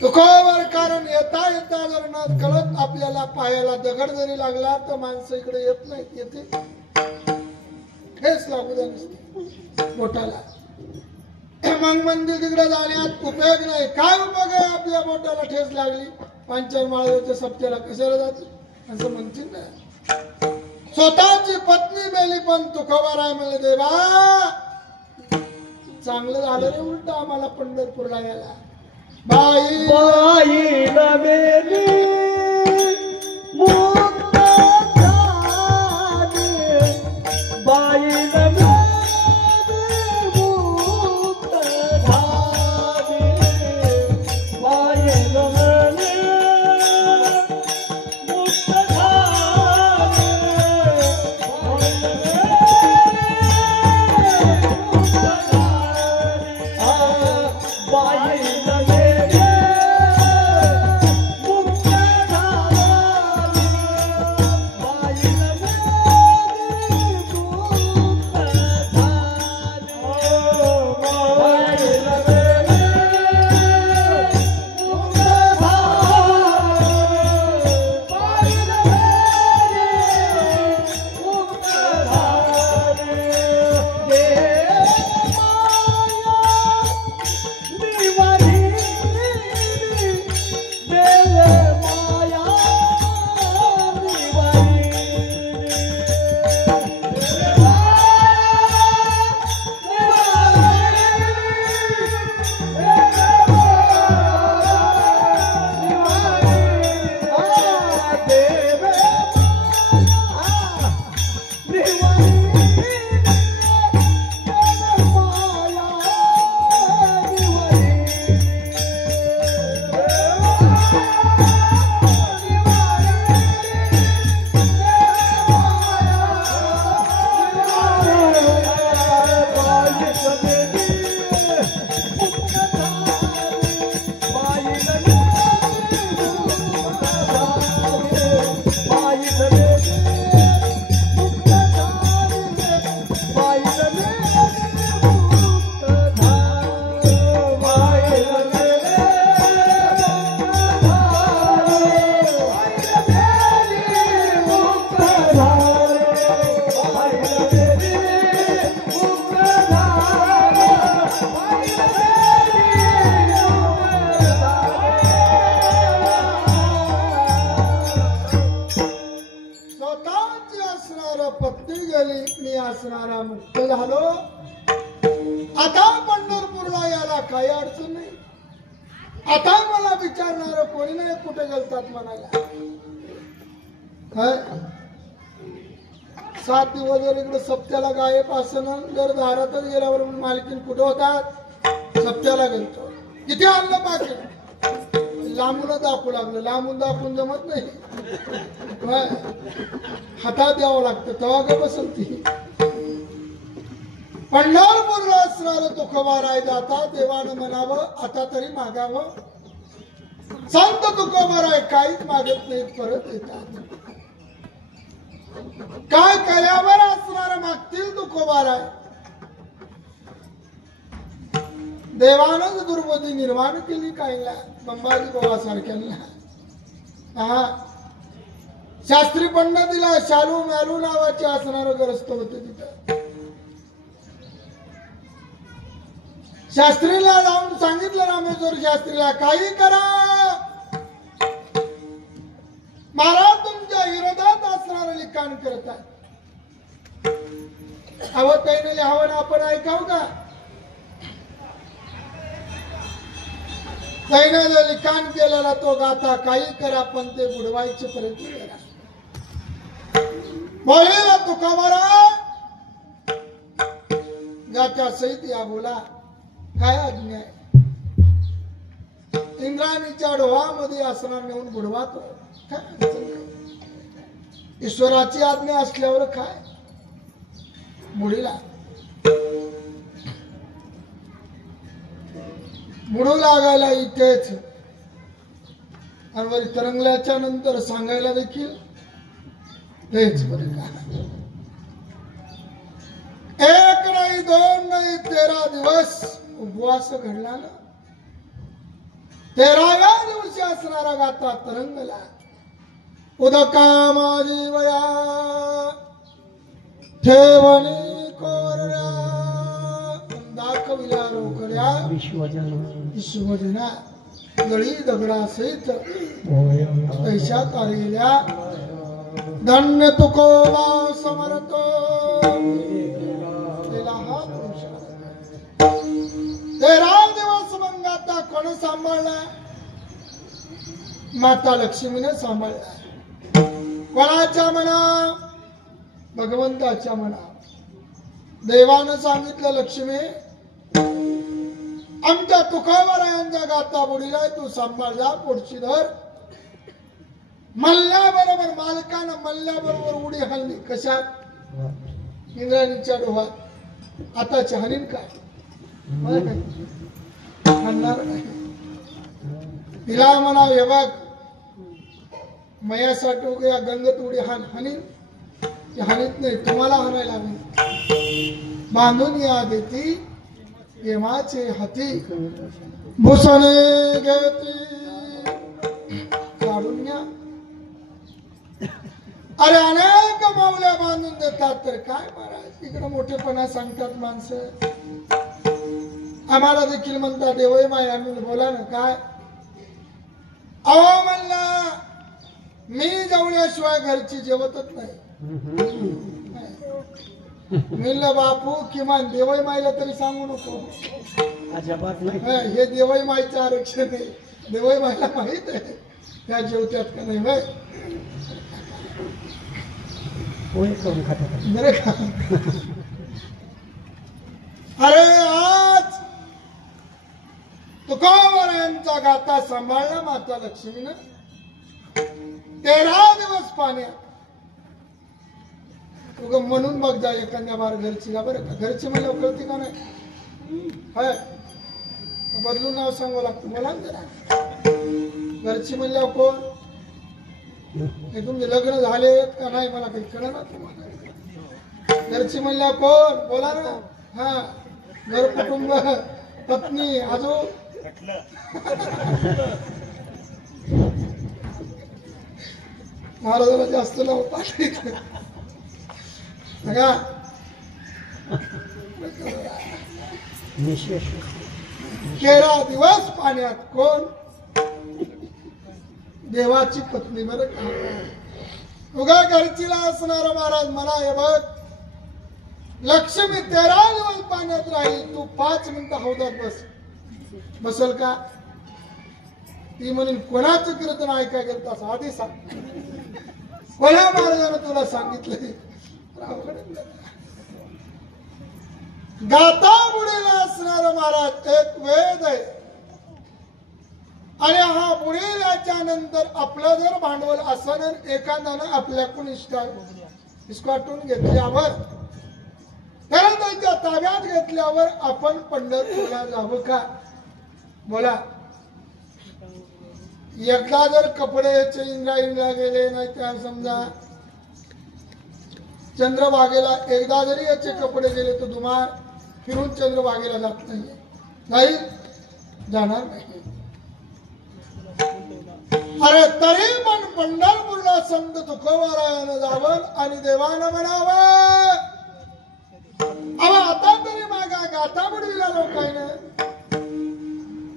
तुकोवर कारण येता येता जर न कळत आपल्याला पायाला दगड जरी लागला तर माणसं इकडे येत नाहीत. येते ठेस लागू द्या नसते बोटाला. मग मंदिर तिकडे जाण्यात उपयोग नाही. काय उपयोग आहे आपल्या बोटाला ठेस लागली? पंचार माळाच्या सप्त्याला कशाला जाते असं म्हणतील ना. स्वतःची पत्नी मेली पण तुकोबाराय म्हणले देवा चांगलं झालं रे उलट आम्हाला पंढरपूरला यायला. बाई बाई मेली मुक्त झाली, बाई मेली मुक्त झाली, बाई मेली मुक्त झाली, बाई असणारा मुक्त झालो. आता पंढरपूरला यायला काही अडचण नाही. आता मला विचारणार कोणी नाही कुठे गेलतात म्हणायला. 7 दिवस जर इकडे सप्त्याला गायब असणं जर दारातच गेल्यावर मालकीन कुठे होतात सप्त्याला गेलतो. किती आणलं पाकिट लांबूनच दाखवू लागलं. लांबून दाखवून जमत नाही. हातात द्यावं लागतं तेव्हा का बसल ती. पंढरपूरला असणार तुकोबाराय जाता देवानं म्हणावं आता तरी मागावं. संत तुकोबाराय काहीच मागत नाहीत परत येतात. काय केल्यावर असणार मागतील तुकोबाराय. देवानंच दुर्बुद्धी निर्माण केली कायला बंबाजी बाबा सारख्यांना. शास्त्री पंडितीला शालू मॅलू नावाचे असणार ग्रस्त होते तिथं. शास्त्रीला जाऊन सांगितलं रामेश्वर शास्त्रीला काही करा महाराज तुमच्या विरोधात असणार लिखाण करतात. हवं काही लिहावं ना आपण ऐकावं का. त्यानं लिखाण केलेला तो गाता काही करा पण ते बुडवायचे प्रयत्न करा. बोलेला तुकोबाराय गात्या सहित या बोला काय आज्ञा आहे. इंद्राणीच्या डोहामध्ये असणार नेऊन बुडवातो. ईश्वराची आज्ञा असल्यावर काय बुडीला बुडू लागायला इथेच आणि वरी तरंगल्याच्या नंतर सांगायला देखील तेच बरं का. 1 नाही 2 नाही 13 दिवस उपवास घडला ना. 13व्या दिवशी असणारा गाता तरंगला. उदका माझी वया ठेवणी कोरड्या दाखविल्या रोकड्या विश्वजना गळी दगडा सहित पैशात आलेल्या धन्य तुकोबा समर्थ तेरा दिवस मग आता कोण सांभाळला माता लक्ष्मीने सांभाळला कोणाच्या मना भगवंताच्या मना देवानं सांगितलं लक्ष्मी आमच्या तुकोबरायांच्या गाता बुडीला तू सांभाळ जा पुढची धर मल्ल्याबरोबर मालकानं मल्ल्याबरोबर उडी हल्ली कशात इंद्राणीच्या डोहात आताच्या हलीन काय हाणणार नाही तिला म्हणा हे बघ मयासाठी उगा गंगत उडी हाणीन ती हाणीत नाही तुम्हाला हाणायला हवी बांधून या देती येमाचे हाती भूषणे घेती काढून या अरे अनेक माऊल्या बांधून देतात तर काय महाराज इकडे मोठेपणा सांगतात माणसं आम्हाला देखील म्हणतात देवय माया बोला ना काय अहो म्हणला मी जेवल्याशिवाय घरची जेवतच नाही म्हणलं बापू किमान देवय मायला तरी सांगू नको अजिबात नाही हे देवय माईचं आरक्षण आहे देवय मायला माहित आहे त्या जेवत्यात का नाही बाय बरं का अरे आज तुकोबरायांचा गाता सांभाळला माता लक्ष्मीनं 13 दिवस पाण्यात उग म्हणून बघ जा एखाद्या बार घरचीला बरं का घरची मला कळते का नाही हाय बदलून नाव सांगावं लागतं मला जरा घरची म्हणल्यावर कोण हे तुमचे लग्न झालेत का नाही मला काही कळणार तुम्हाला घरची म्हणल्यावर कोण बोला ना हा घर कुटुंब पत्नी अजून महाराजाला जास्त नाव पाठवत बघा 13 दिवस पाण्यात कोण देवाची पत्नी बरं का उगा घरचीला असणार महाराज मला हे बघ लक्ष्मी 13 दिवस पाण्यात राहील तू 5 मिनिटं हौदात बसल का ती म्हणून कोणाचं कीर्तन ऐका गेलं तसं आधी सांग कोणा महाराजानं तुला सांगितलं गाता बुडीला असणार महाराज एक वेद आहे आणि हा बुडेल याच्या नंतर आपलं जर भांडवल असं एखाद्यानं आपल्याकडून इस्काटून घेतल्यावर त्याला त्याच्या ताब्यात घेतल्यावर आपण पंढरपूरला जावं का बोला एकदा जर कपडे इंद्रायणीला गेले नाही त्या समजा चंद्रभागेला एकदा जरी याचे कपडे गेले तर दुमार फिरून चंद्रभागेला जात नाही जाणार नाही अरे तरी पण पंढरपूरला संत तुकोबरायानं जावं आणि देवानं म्हणावं अहो आता तरी मागा गाता बुडविला लोकांना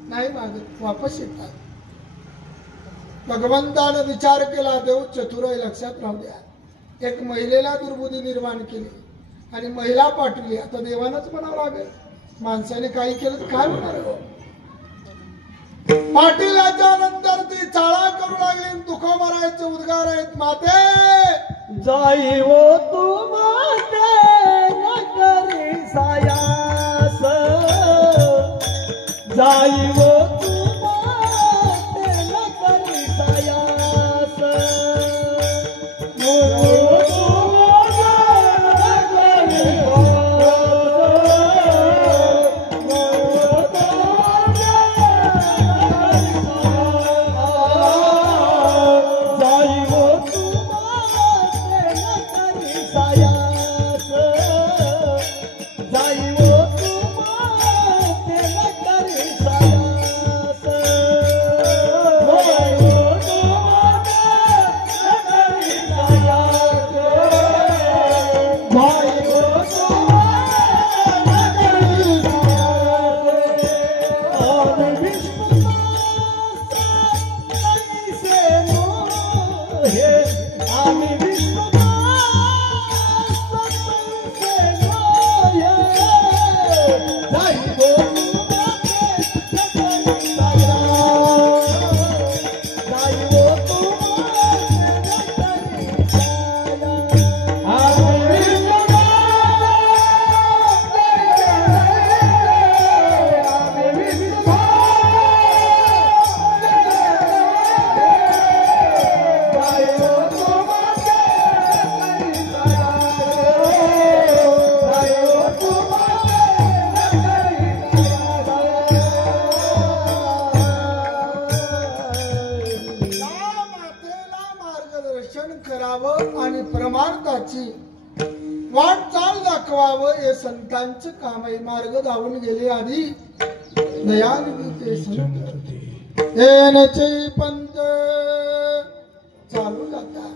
नाही मागत वापस येतात भगवंतानं विचार केला देव चतुर आहे लक्षात राहू द्या एक महिलेला दुर्बुद्धी निर्माण केली आणि महिला पाठवली आता देवानंच म्हणावं लागेल माणसाने काही केलं तर काय होणार पाटीलाच्या नंतर ती चाळा करू लागली तुकोबरायाचे उद्गार आहेत माते जाई वो तू माते न करी सायास जाई वो तू माते न करी सायास करावं आणि परमार्थाची वाटचाल दाखवावं हे संतांचं काम आहे. मार्ग धावून गेले आधी दयानिधी संत येनचे पंत चालू जातात.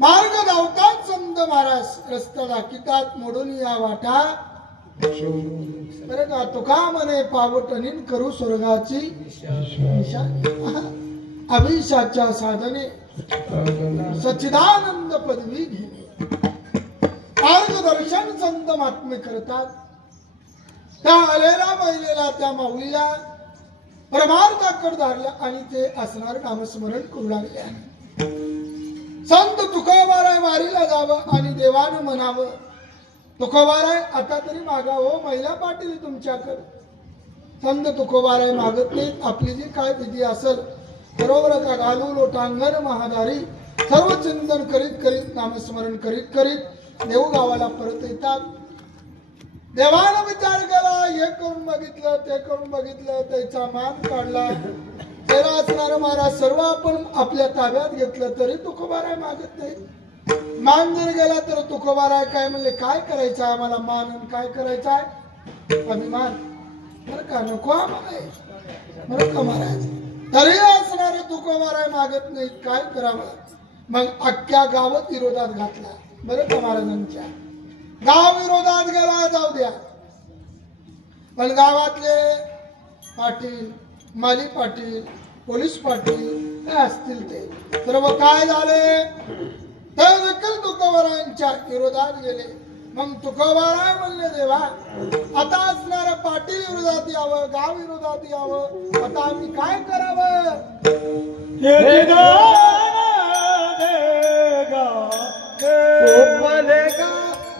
मार्ग धावतात संत महाराज रस्ता दाखितात मोडून या वाटा. बरं का तुका म्हणे पावटणीन करू स्वर्गाची अभिषाच्या साधने सच्चिदानंद पदवी घेणे. मार्गदर्शन संत महात्मे करतात. त्या आलेल्या महिलेला त्या माऊलीला परमार्थाकडे धारल्या आणि ते असणार नामस्मरण करू लागले. संत तुकोबाराय वारीला जावं आणि देवानं म्हणावं तुकोबाराय आता तरी मागावं महिला पाटील तुमच्याकडे. संत तुकोबाराय मागत नाहीत. आपली जी काय विधी असेल बरोबर का घालू लोटांगण महादारी सर्व चिंतन करीत करीत नामस्मरण करीत करीत देव गावाला परत येतात. देवानं विचार केला हे करून बघितलं ते करून बघितलं त्याचा मान काढला. त्याला असणार महाराज सर्व आपण आपल्या ताब्यात घेतलं तरी तुकोबाराय मागत नाही. मान जर गेला तर तुकोबाराय काय म्हणले काय करायचं आहे आम्हाला मान काय करायचं आहे अभिमान बरं का नको आम्हाला बरं का महाराज. तरी असणारे तुकोबाराय मागत नाही काय करावं. मग अख्ख्या गावात विरोधात घातला. बरं का महाराजांच्या गाव विरोधात गेला जाऊ द्या पण गावातले पाटील माली पाटील पोलीस पाटील काय असतील ते सर्व काय झाले तर देखील तुकोबारायांच्या विरोधात गेले. मग तुकोबाराय म्हणले देवा आता असणाऱ्या पाटील विरोधात यावं गाव विरोधात यावं आता आम्ही काय करावं.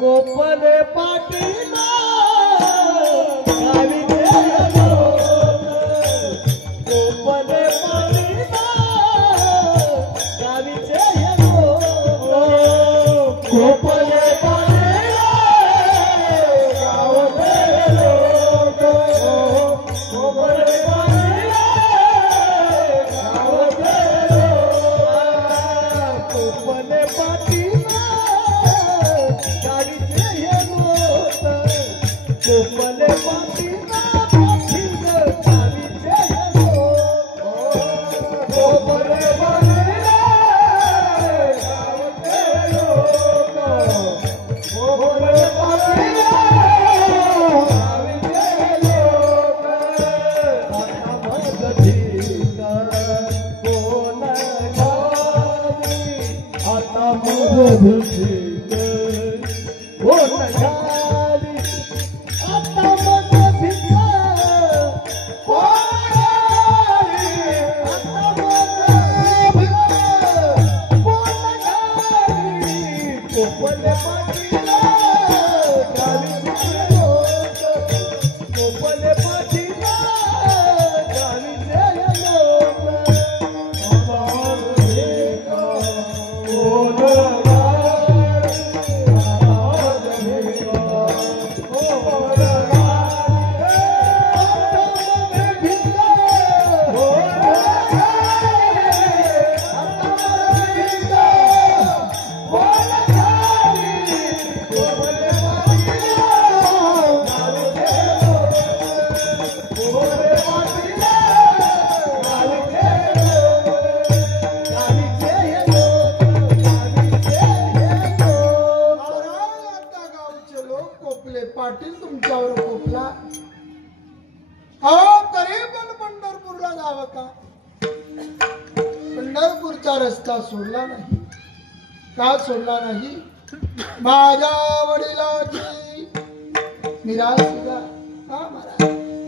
गोपले पाटील गोपले पाटील गावीचे गोपले पाटील तुमच्यावर कोपला. अहो तरी पण पंढरपूरला जावं का. पंढरपूरचा रस्ता सोडला नाही. का सोडला नाही. माझ्या वडिलाची निराश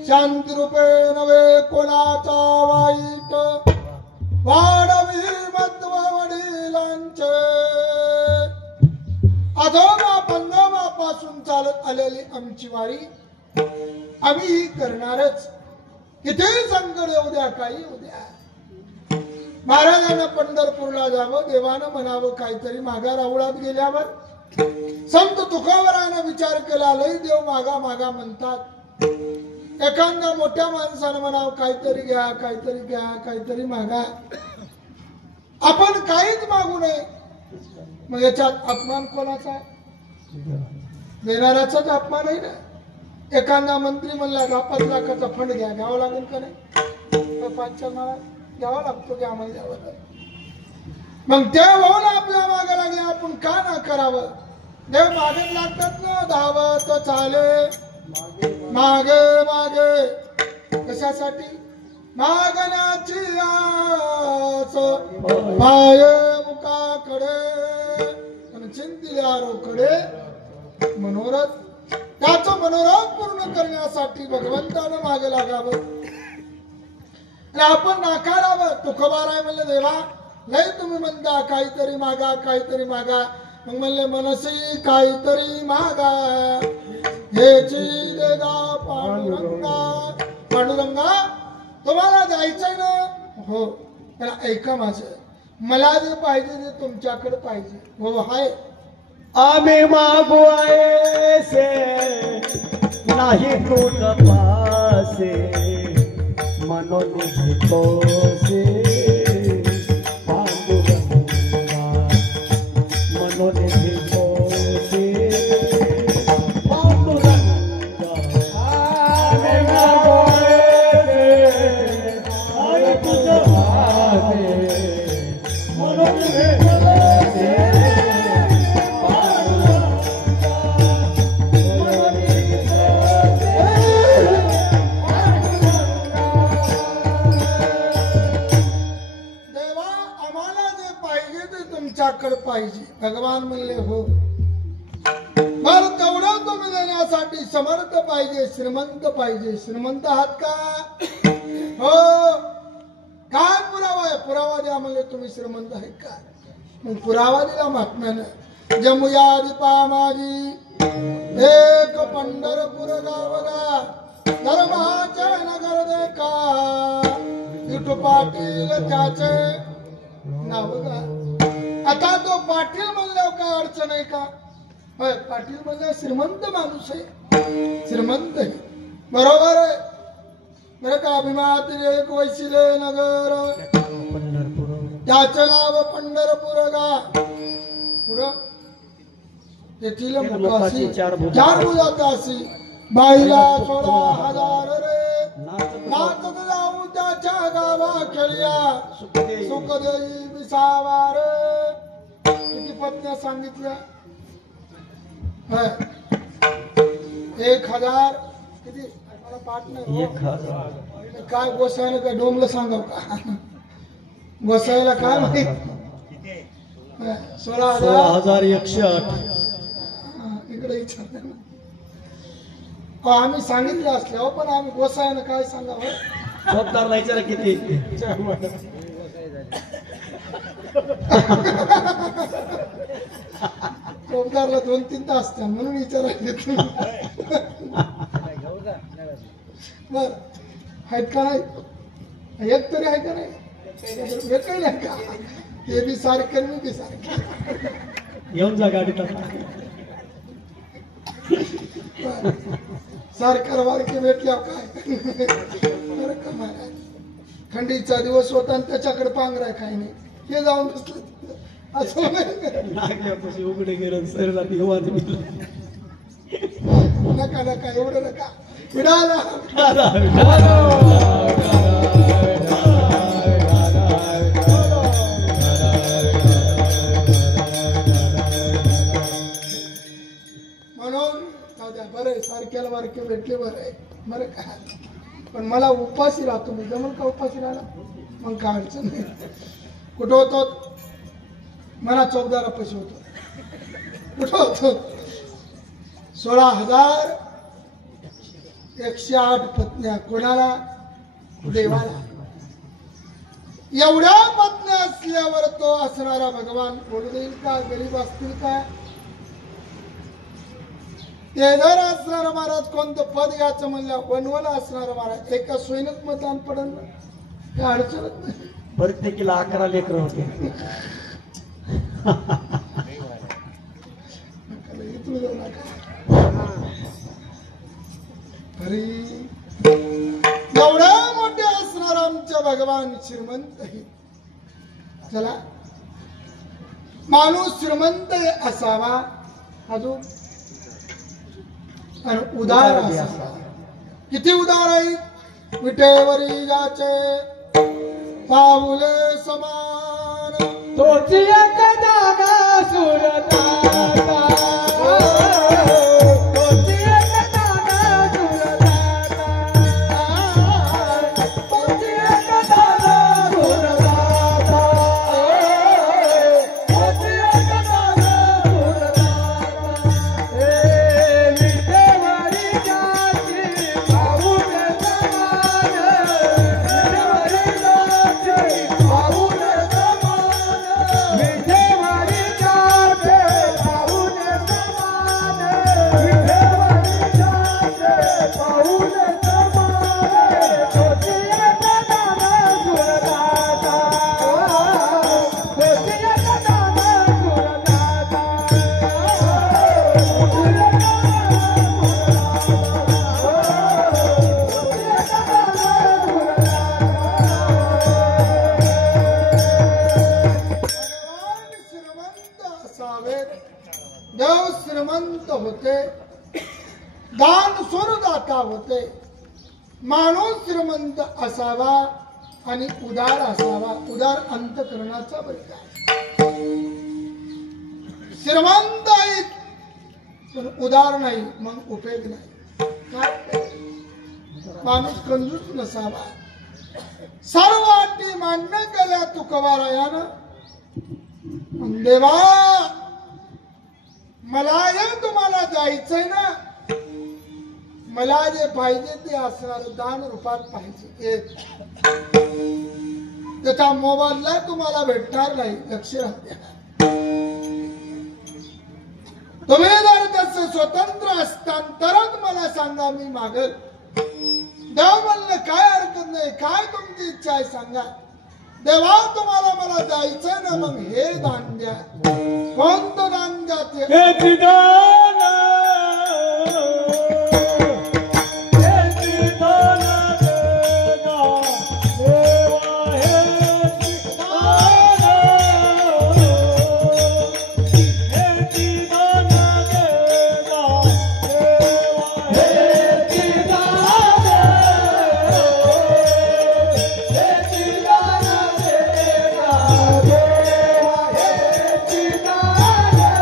शांती रूपे नवे कोणाचा वाईट वाढवी मत्व वडिलांचे आजोबा पंजोबापासून चालत आलेली आमची वारी आम्ही ही करणारच. किती संकट येऊ द्या काही येऊ द्या. महाराजांना पंढरपूरला जावं देवानं म्हणावं काहीतरी. मागा राहुळात गेल्यावर संत तुकोबरानं विचार केला लय देव मागा मागा म्हणतात. एखाद्या मोठ्या माणसानं म्हणावं काहीतरी घ्या काहीतरी घ्या काहीतरी मागा. आपण काहीच मागू नये. मग याच्यात अपमान कोणाचा? देणाऱ्याचाच अपमान आहे ना. एखादा मंत्री म्हणला 5 लाखाचा फंड घ्यावा लागेल का नाही? पंचायत घ्यावा लागतो की आम्हाला द्यावं लागेल. मग ते होऊन आपल्या मागे लागले आपण का ना करावं? देव मागे लागतात ना. धावत चाले मागे मागे कशासाठी? मागण्याची आस पाय मुखाकडे चिंतिल्या रोकडे मनोरथ. त्याचं मनोरथ पूर्ण करण्यासाठी भगवंतानं मागे लागावं आणि आपण नाकारावं. तुकोबाराय म्हणले देवा लय तुम्ही म्हणता काहीतरी मागा काहीतरी मागा. मग म्हणले मनसी काहीतरी मागा हेची देगा पांडुरंगा. पांडुरंगा तुम्हाला जायचंय ना? हो. त्याला ऐका माझं. मला जे पाहिजे ते तुमच्याकडे पाहिजे. हो हाय. आम्ही मागू ऐसे नाही तुझ पासे म्हणून घेतोसे पांडुरंगा म्हणून घेतोसे पांडुरंगा. आम्ही मागू ऐसे नाही तुझ पासे म्हणून घेतोसे तुमच्याकडे पाहिजे. भगवान म्हणले हो. मला तेवढं तुम्ही देण्यासाठी समर्थ पाहिजे श्रीमंत पाहिजे. श्रीमंत आहात का? हो. काय पुरावा आहे? पुरावा द्या म्हणले तुम्ही श्रीमंत आहे का? मग पुरावा दिला महात्म्यानं. जमुयादी पामाजी एक पंढरपूर गावगा धर्माचे नगर देखा विठू पाटील त्याचे नाव गा. आता तो पाटील म्हणल्यावर काय अडचण आहे का? होय. पाटील म्हणजे श्रीमंत माणूस आहे. श्रीमंत आहे बरोबर आहे बरं का. भीमातील एक वैशिले नगर त्याचं नाव पंढरपूर गा. पुढं तेथील मुखाशी 4 भुजातासी बाईला 16,000 रे नाचत जाऊ त्याच्या गावा खेळ्या सुखदेवी विसावार. किती पत्न्या सांगितल्या? 1,000 किती? मला पाठ नाही. 1,000 काय गोसायला काय डोंबलं सांगाव का? गोसायला काय माहित? 16,108. इकडे विचार आम्ही सांगितलं असल्यावर पण आम्ही गोसायला काय सांगावं? झोपदार विचारा किती? चौकदारला 2-3 तास त्या म्हणून विचारायला बर आहेत का नाही? एक तरी आहे का नाही? एकही नाही का? ते बी सारखे मी बी सारखे. येऊन जा गाडीत. सरकार वारके भेटल्या काय? बरं का महाराज. थंडीचा दिवस होता आणि त्याच्याकडे पांघराय काही नाही. हे जाऊन बसलं असं नाही. उघडे गेलं सर नका नका एवढं नका. विडाला म्हणून बरं सारख्याला वारके भेटले बरं आहे बरं का. पण मला उपाशी राहतो मी. जमून का उपाशी राहिला? मग काय अडचण नाही. कुठं होतो? मला चौकदारापाशी होतो. कुठं होतो? 16,000 108 पत्न्या. कोणाला? देवाला. एवढ्या पत्न्या असल्यावर तो असणारा भगवान बोलू देईल का? गरीब असतील का? ते जर असणारा महाराज कोणतं पद घ्यायचं म्हणलं, वनवला असणारा महाराज एका सोयीनच मतदान पडल ना, काय अडचणच नाही. प्रत्येकीला 11 लेकर होते. इथून जाऊ नका. तरी एवढ्या मोठे असणार आमच्या भगवान श्रीमंत आहे. चला, माणूस श्रीमंत असावा, अजून आणि उदार असावा. किती उदार आहेत? विटेवरी जाचे पाऊले समान, तोची एक दाना सुरताता, तोची एक दाना सुरताता, तोची एक दाना सुरताता, तोची एक दाना सुरताता. ए विटेवरी जाची पाऊले समान, विटेवरी जाची पाऊले समान, विटेवरी जाची पाऊले समान, विटेवरी जाची पाऊले समान, तोची एक दाना सुरताता, तोची एक दाना सुरताता. भगवान श्रीमंत असावेत. देव श्रीमंत होते, दान स्वरदाता होते. माणूस श्रीमंत असावा आणि उदार असावा. उदार अंतकरणाचा बरं. श्रीमंत आहेत पण उदार नाही, मग उपयोग नाही. काय? माणूस कंजूस नसावा. सर्व अटी मान्य केल्या तुकोबारायानं. देवा, मला हे तुम्हाला जायचंय ना, मला जे पाहिजे ते असणार दान रूपात पाहिजे. एक त्याचा मोबदला तुम्हाला भेटणार नाही, लक्ष राहू. तुम्ही जर त्याचं स्वतंत्र असतांतरच मला सांगा, मी मागल. देव म्हणलं काय हरकत नाही, काय तुमची इच्छा आहे सांगा. देवा, तुम्हाला मला जायचंय ना, मग हे दान द्या. कोणतं दान द्या ते? हेची दाना, हेची दाना देना, देवा हेची दाना, हेची दाना देना, देवा हेची दाना, हेची दाना देना, देवा हेची दाना.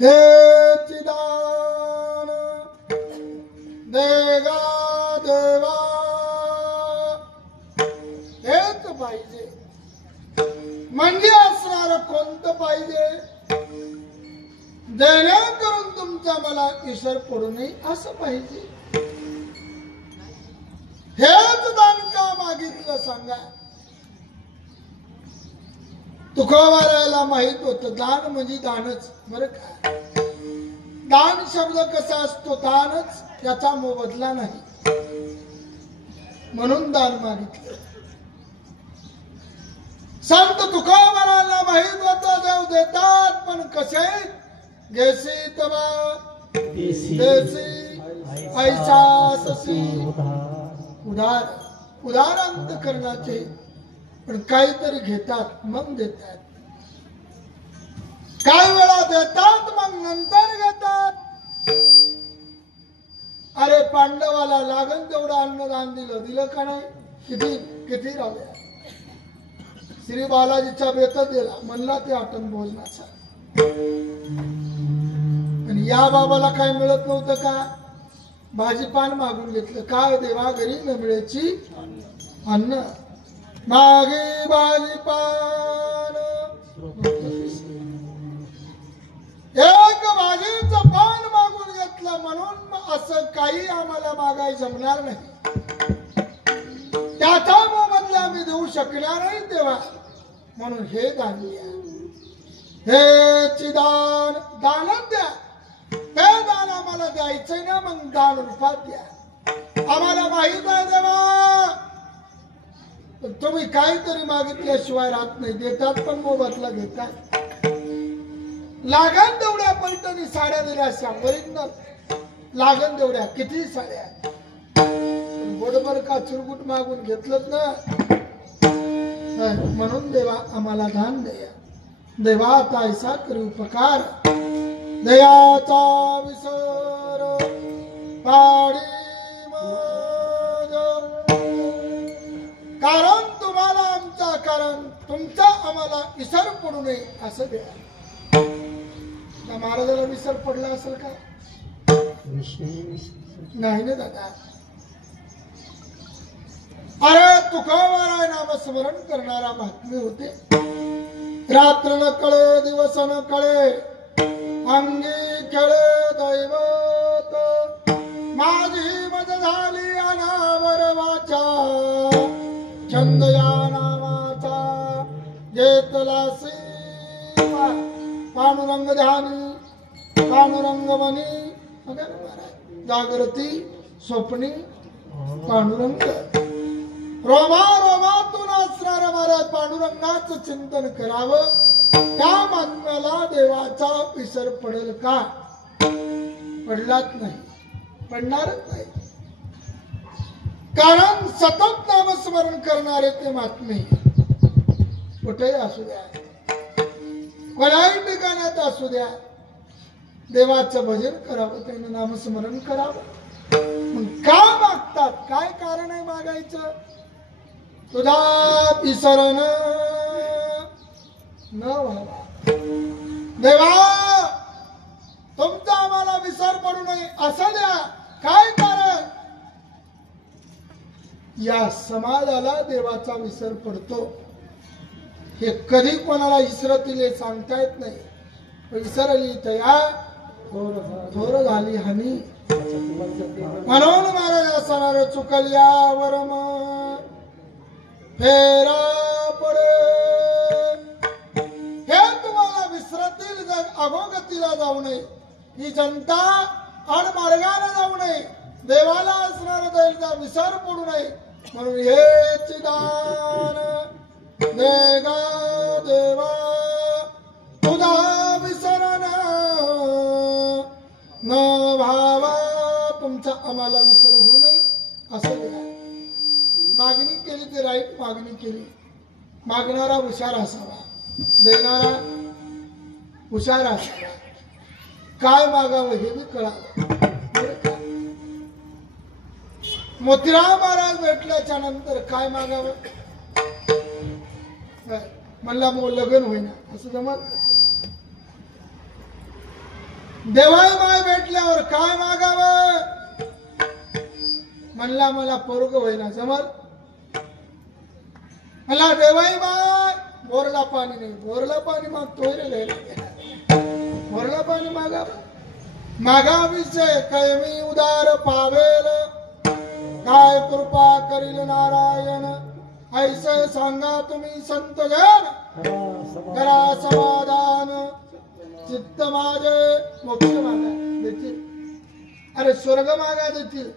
हे चिदान देगा देवा हेच पाहिजे. म्हणजे असणार कोणतं पाहिजे जेणेकरून तुमचा मला ईश्वर पडू नये असं पाहिजे. हेच दान का मागितलं सांगा. तुकोबारायला माहित होतं दान म्हणजे दानच. बरं का, दान शब्द कसा असतो, दानच याचा मोबदला नाही, म्हणून दान मागितलं. संत तुकोबारायला माहित होतं देव देतात पण कसे, घेसी तवा देसी ऐसा ससी, उदार उदार अंतकरणाचे, पण काहीतरी घेतात मग देतात. काही वेळा देतात मग नंतर घेतात. अरे पांडवाला लागन तेवढं अन्नदान दिलं का नाही? किती किती राहिल्या. श्री बालाजीचा बेत दिला म्हणला ते आटन भोजनाचा. आणि या बाबाला काय मिळत नव्हतं का? भाजीपान मागून घेतलं. काय देवा घरी न मिळायची अन्न, मागे भाजीपान. एक भाजीचं पान मागून घेतलं म्हणून असं काही आम्हाला मागाय जमणार नाही. त्याचा मोबदला आम्ही देऊ शकणार नाही तेव्हा, म्हणून हे दान द्या. हे चिदान दानच द्या. ते दान आम्हाला द्यायचंय ना, मग दान रूपात द्या. आम्हाला माहित आहे देवा तुम्ही काहीतरी मागितल्याशिवाय राहत नाही. देतात पण मोबदला घेतात. लागन तेवढ्या पैठणी साड्या दिल्या, 100 लागन तेवढ्या किती साड्या. बरोबर का चुरगुट मागून घेतलंच ना. म्हणून देवा आम्हाला दान द्या. देवा आता ऐसा करू उपकार, दयाचा विसर पाडी मग. कारण तुम्हाला आमचा, कारण तुमचा आम्हाला विसर पडू नये असं द्या. महाराजाला विसर पडला असेल का? नाही ना दादा. अरे तुकोबाराय नाम स्मरण करणारा महात्मे होते. रात्र न कळे दिवस न कळे, अंगी खेळे दैवत. माझी मज झाली अनावर वाचा, छंद या नावाचा घेतलासी. पांडुरंग ध्यानी पांडुरंग मनी, जागृती स्वप्नी पांडुरंग. रोमा रोमातून असणाऱ्या महाराज पांडुरंगाचं चिंतन करावं. त्या महात्म्याला देवाचा विसर पडेल का? पडलाच नाही, पडणारच नाही. कारण सतत नामस्मरण करणारे ते महात्मे कुठेही असू द्या, कोणाही ठिकाणात असू द्या, देवाचं भजन करावं, त्यानं नामस्मरण करावं. मग का मागतात? काय कारण आहे मागायचं? तुझा विसरण न व्हावा. देवा तुमचा आम्हाला विसर पडू नये असं द्या. काय कारण? या समाजाला देवाचा विसर पडतो. हे कधी कोणाला विसरतील सांगता येत नाही. विसरली तया थोर झाली हानी. म्हणून महाराज असणार चुकल्यावर फेरा पडे. हे तुम्हाला विसरतील, जग अगोगतीला जाऊ नये. ही जनता आडमार्गाला जाऊ नये. देवाला असणार दैलचा विसर पडू नये. म्हणून हे चिदान देगा देवा, तुझा विसरण न भावा. तुमचा आम्हाला विसर होऊ नये असं द्या. मागणी केली ते राईट मागणी केली. मागणारा हुशार असावा, देणारा हुशार असावा. काय मागावं हे बी कळावं. मोतीराम महाराज भेटल्याच्या नंतर काय मागावं म्हणला, मग लग्न होईना असं जमत. देवाई माय भेटल्यावर काय मागावं म्हणला मला पोरग होईना जमल मला देवाई माय बोरला पाणी नाही बोरला पाणी मागतोय रे बोरला पाणी मागा विषय काय मी उदार पावेल काय कृपा करील नारायण ऐसे सांगा तुम्ही संत जन करा समाधान चित्त माझे मोक्ष मागा देतील अरे स्वर्ग मागा देतील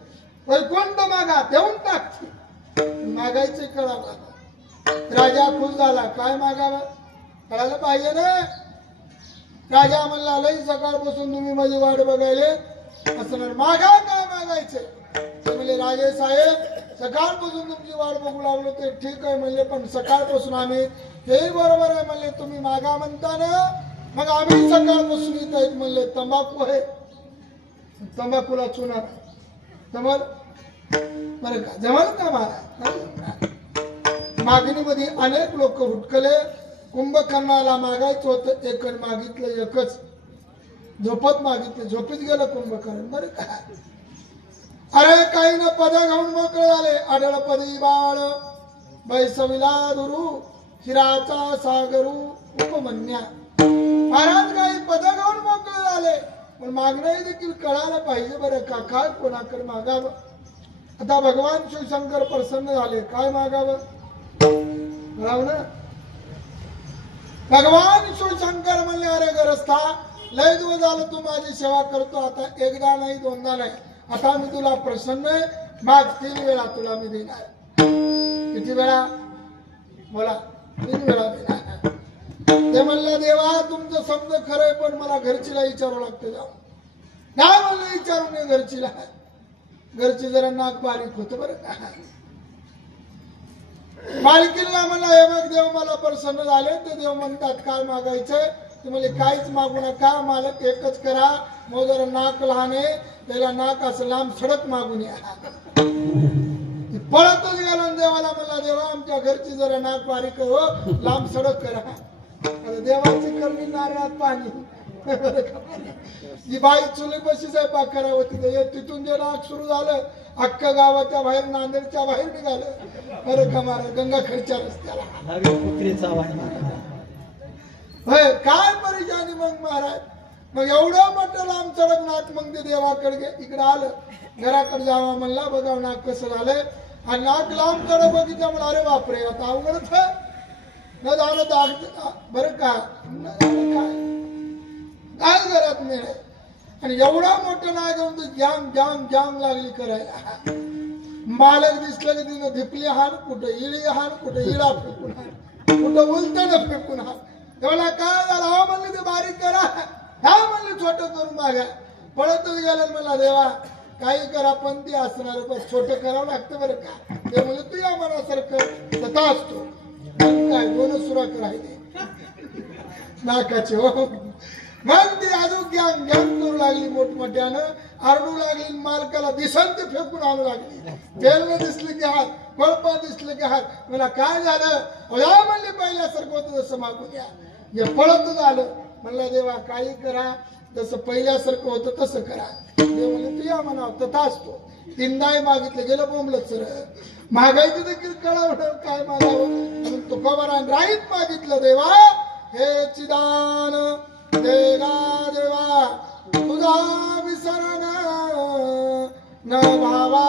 वैकुंठ मागा देऊन टाकतील मागायचे कळा राजा खुश झाला काय मागावं कळायला पाहिजे ना राजा म्हणला लई सकाळपासून तुम्ही माझी वाट बघायले असं मागा काय मागायचे म्हणले राजे साहेब सकाळपासून तुमची वाट बघू लागलो ते ठीक आहे म्हणले पण सकाळपासून आम्ही हेही बरोबर आहे म्हणले तुम्ही मागा म्हणता ना मग आम्ही सकाळपासून येत आहेत म्हणले तंबाखू आहे तंबाखूला चुना जमल बरं का जमल का महाराज मागणीमध्ये अनेक लोक हुटकले कुंभकर्णाला मागायचं होतं एक मागितलं एकच झोपत मागितलं झोपीत गेलं कुंभकर्ण बरं का अरे काही ना पद घेऊन मोकळे झाले आढळ पदी बाळ बैसविला दुरू हिराचा सागरू उपमन्या महाराज काही पद घेऊन मोकळे झाले पण मागणं देखील कळायला पाहिजे बरं का काय कोणाकडे मागावं आता भगवान शिवशंकर प्रसन्न झाले काय मागावं बरोबर ना भगवान शिवशंकर म्हणले अरे गरस्था लय दिवस झालं तू माझी सेवा करतो आता एकदा नाही दोनदा नाही आता मी तुला प्रसन्न आहे माग 3 वेळा तुला मी देणार किती वेळा बोला 3 वेळा देणार ते म्हणलं देवा तुमचं शब्द खरंय पण मला घरचीला विचारावं लागतं जाऊ काय म्हणलं विचारून ये घरचीला घरची जरा नाक बारीक होतं बरं का मालकीला म्हणला हे बघ देव मला प्रसन्न झाले ते देव म्हणतात काय मागायचंय ते म्हणजे काहीच मागू नका मालक एकच करा मग जरा नाक लहान आहे त्याला नाक असं लांब सडक मागून या पळतच गेला देवाला म्हणला देवा आमच्या घरची जरा नाक बारीक हो लांब सडक करा देवाची करणी नारळात पाणी जी बाई चुली बशी स्वयंपाक करावं तिथून जे नाक सुरू झालं अख्ख्या गावाच्या बाहेर नांदेडच्या बाहेर निघालं बरं का महाराज गंगाखेडच्या रस्त्याला काय परेशानी मग महाराज मग एवढं म्हटलं लांब सडक नाक मग ते देवाकडे इकडे आलं घराकडे जावा म्हणला बघा नाक कसं झालंय आणि नाक लांब सडक बघितलं म्हणून अरे बापरे आता अवघडच न झालं तर बरं का काय घरात मिळे आणि एवढा मोठं नाही घेऊन तर जाम जाम जाम लागली करायला मालक दिसलं की तिनं धिपली हार कुठं इळी हार कुठं इळा फेकून हार कुठं उलटणं फेकून हार तेवढा काय झालं हा म्हणले ते बारीक करा हा म्हणले छोटं करून मागा पळतच गेलं मला देवा काही करा पण ते असणार पण छोटं करावं लागतं बरं का ते म्हणले तू या मनासारखं तथा असतो काय दोन सुराक राहिले नाकाचे हो मग ती अजून गॅंग गॅंग करू लागली मोठमोठ्यानं आरडू लागली मालकाला दिसल ते फेकून आणू लागली तेल दिसलं की हात कोळपा दिसलं की हात मला काय झालं या म्हणले पहिल्यासारखं होतं जसं मागून या हे पळतच आलं म्हणला देवा काही करा जसं पहिल्यासारखं होतं तसं करा देव म्हणले तू या म्हणावं तथा असतो 3दाही मागितलं गेलं बोंबलत सर मागायचं देखील कळावं काय मागावं म्हणून तुकोबारान राईत मागितलं देवा हे चिदान देगा देवा तुझा विसरण न भावा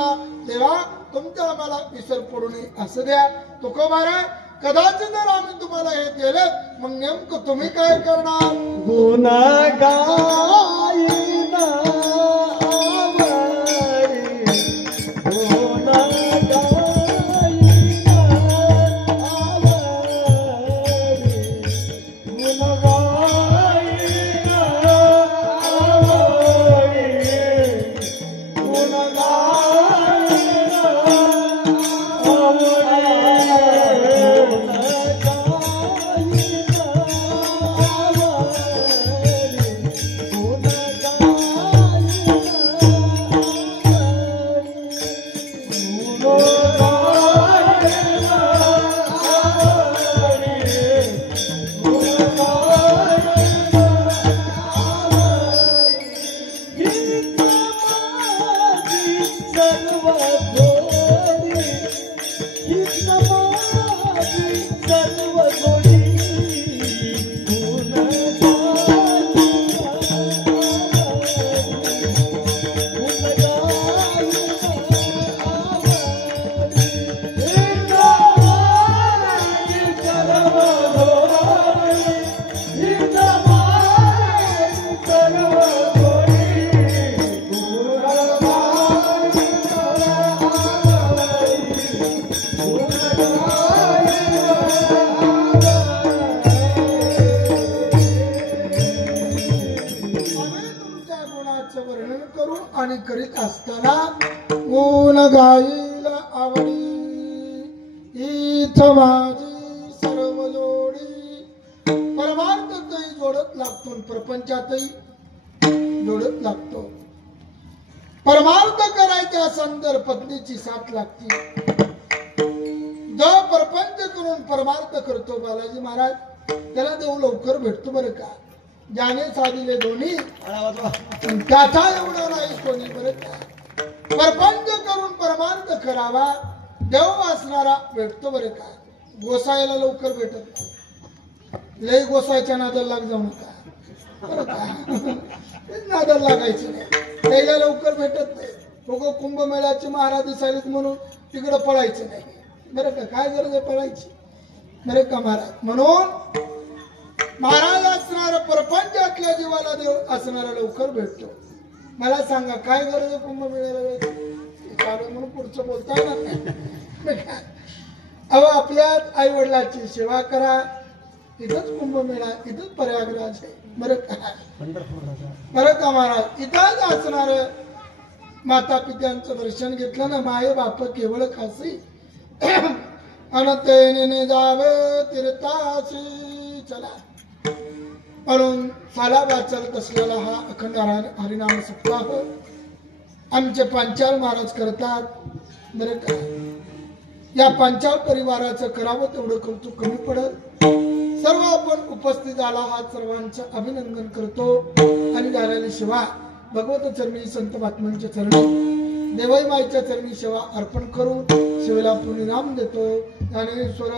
देवा तुमच्या मला विसर पडू नये असं द्या तुकोबारा कदाचित जर आम्ही तुम्हाला हे केलं मग नेमकं तुम्ही काय करणार गुन्हा गायना जोडत लागतो आणि प्रपंचातही जोडत लागतो. परमार्थ करायचा संदर पत्नीची साथ लागते. जो परपंच करून परमार्थ करतो बालाजी महाराज त्याला देव लवकर भेटतो बरं का. ज्याने साधिले दोन्ही पण त्याचा एवढा नाही कोणी बरं का. परपंच करून परमार्थ करावा देव वाचणारा भेटतो बरं का. गोसायला लवकर भेटत नाही. लय गोसायच्या नादाला लाग जाऊ नका बरं का. नादाला लागायचं नाही. त्याला लवकर भेटत नाही. लोक कुंभमेळ्याचे महाराज दिसायलेत म्हणून तिकडं पळायचं नाही बरं का. काय गरज आहे पळायची बरं का महाराज. म्हणून महाराज असणार प्रपंचातल्या जीवाला देव असणारा लवकर भेटतो. मला सांगा काय गरज आहे कुंभमेळ्याला चालू म्हणून पुढचं बोलता येणार. अहो आपल्या आई वडिलाची सेवा करा. इथंच कुंभमेळा इथंच प्रयागराज आहे बरं का. बरं का महाराज. इथंच असणार माता पित्यांचं दर्शन घेतलं ना. माय बाप केवळ खासी अनतेने जावे तीर्थासी. चला म्हणून साला वाचत असलेला हा अखंड हरिनाम सप्ताह आमचे पांचाल महाराज करतात बरं का. या पांचाल परिवाराचं करावं तेवढं कौतुक कमी पडत. सर्व आपण उपस्थित झाला हा सर्वांचं अभिनंदन करतो आणि झालेली सेवा भगवत चरणी संत महात्म्यांच्या चरणी देवाई माईच्या चरणी सेवा अर्पण करू. शिवेला पुण्यनाम देतो. ज्ञानेश्वर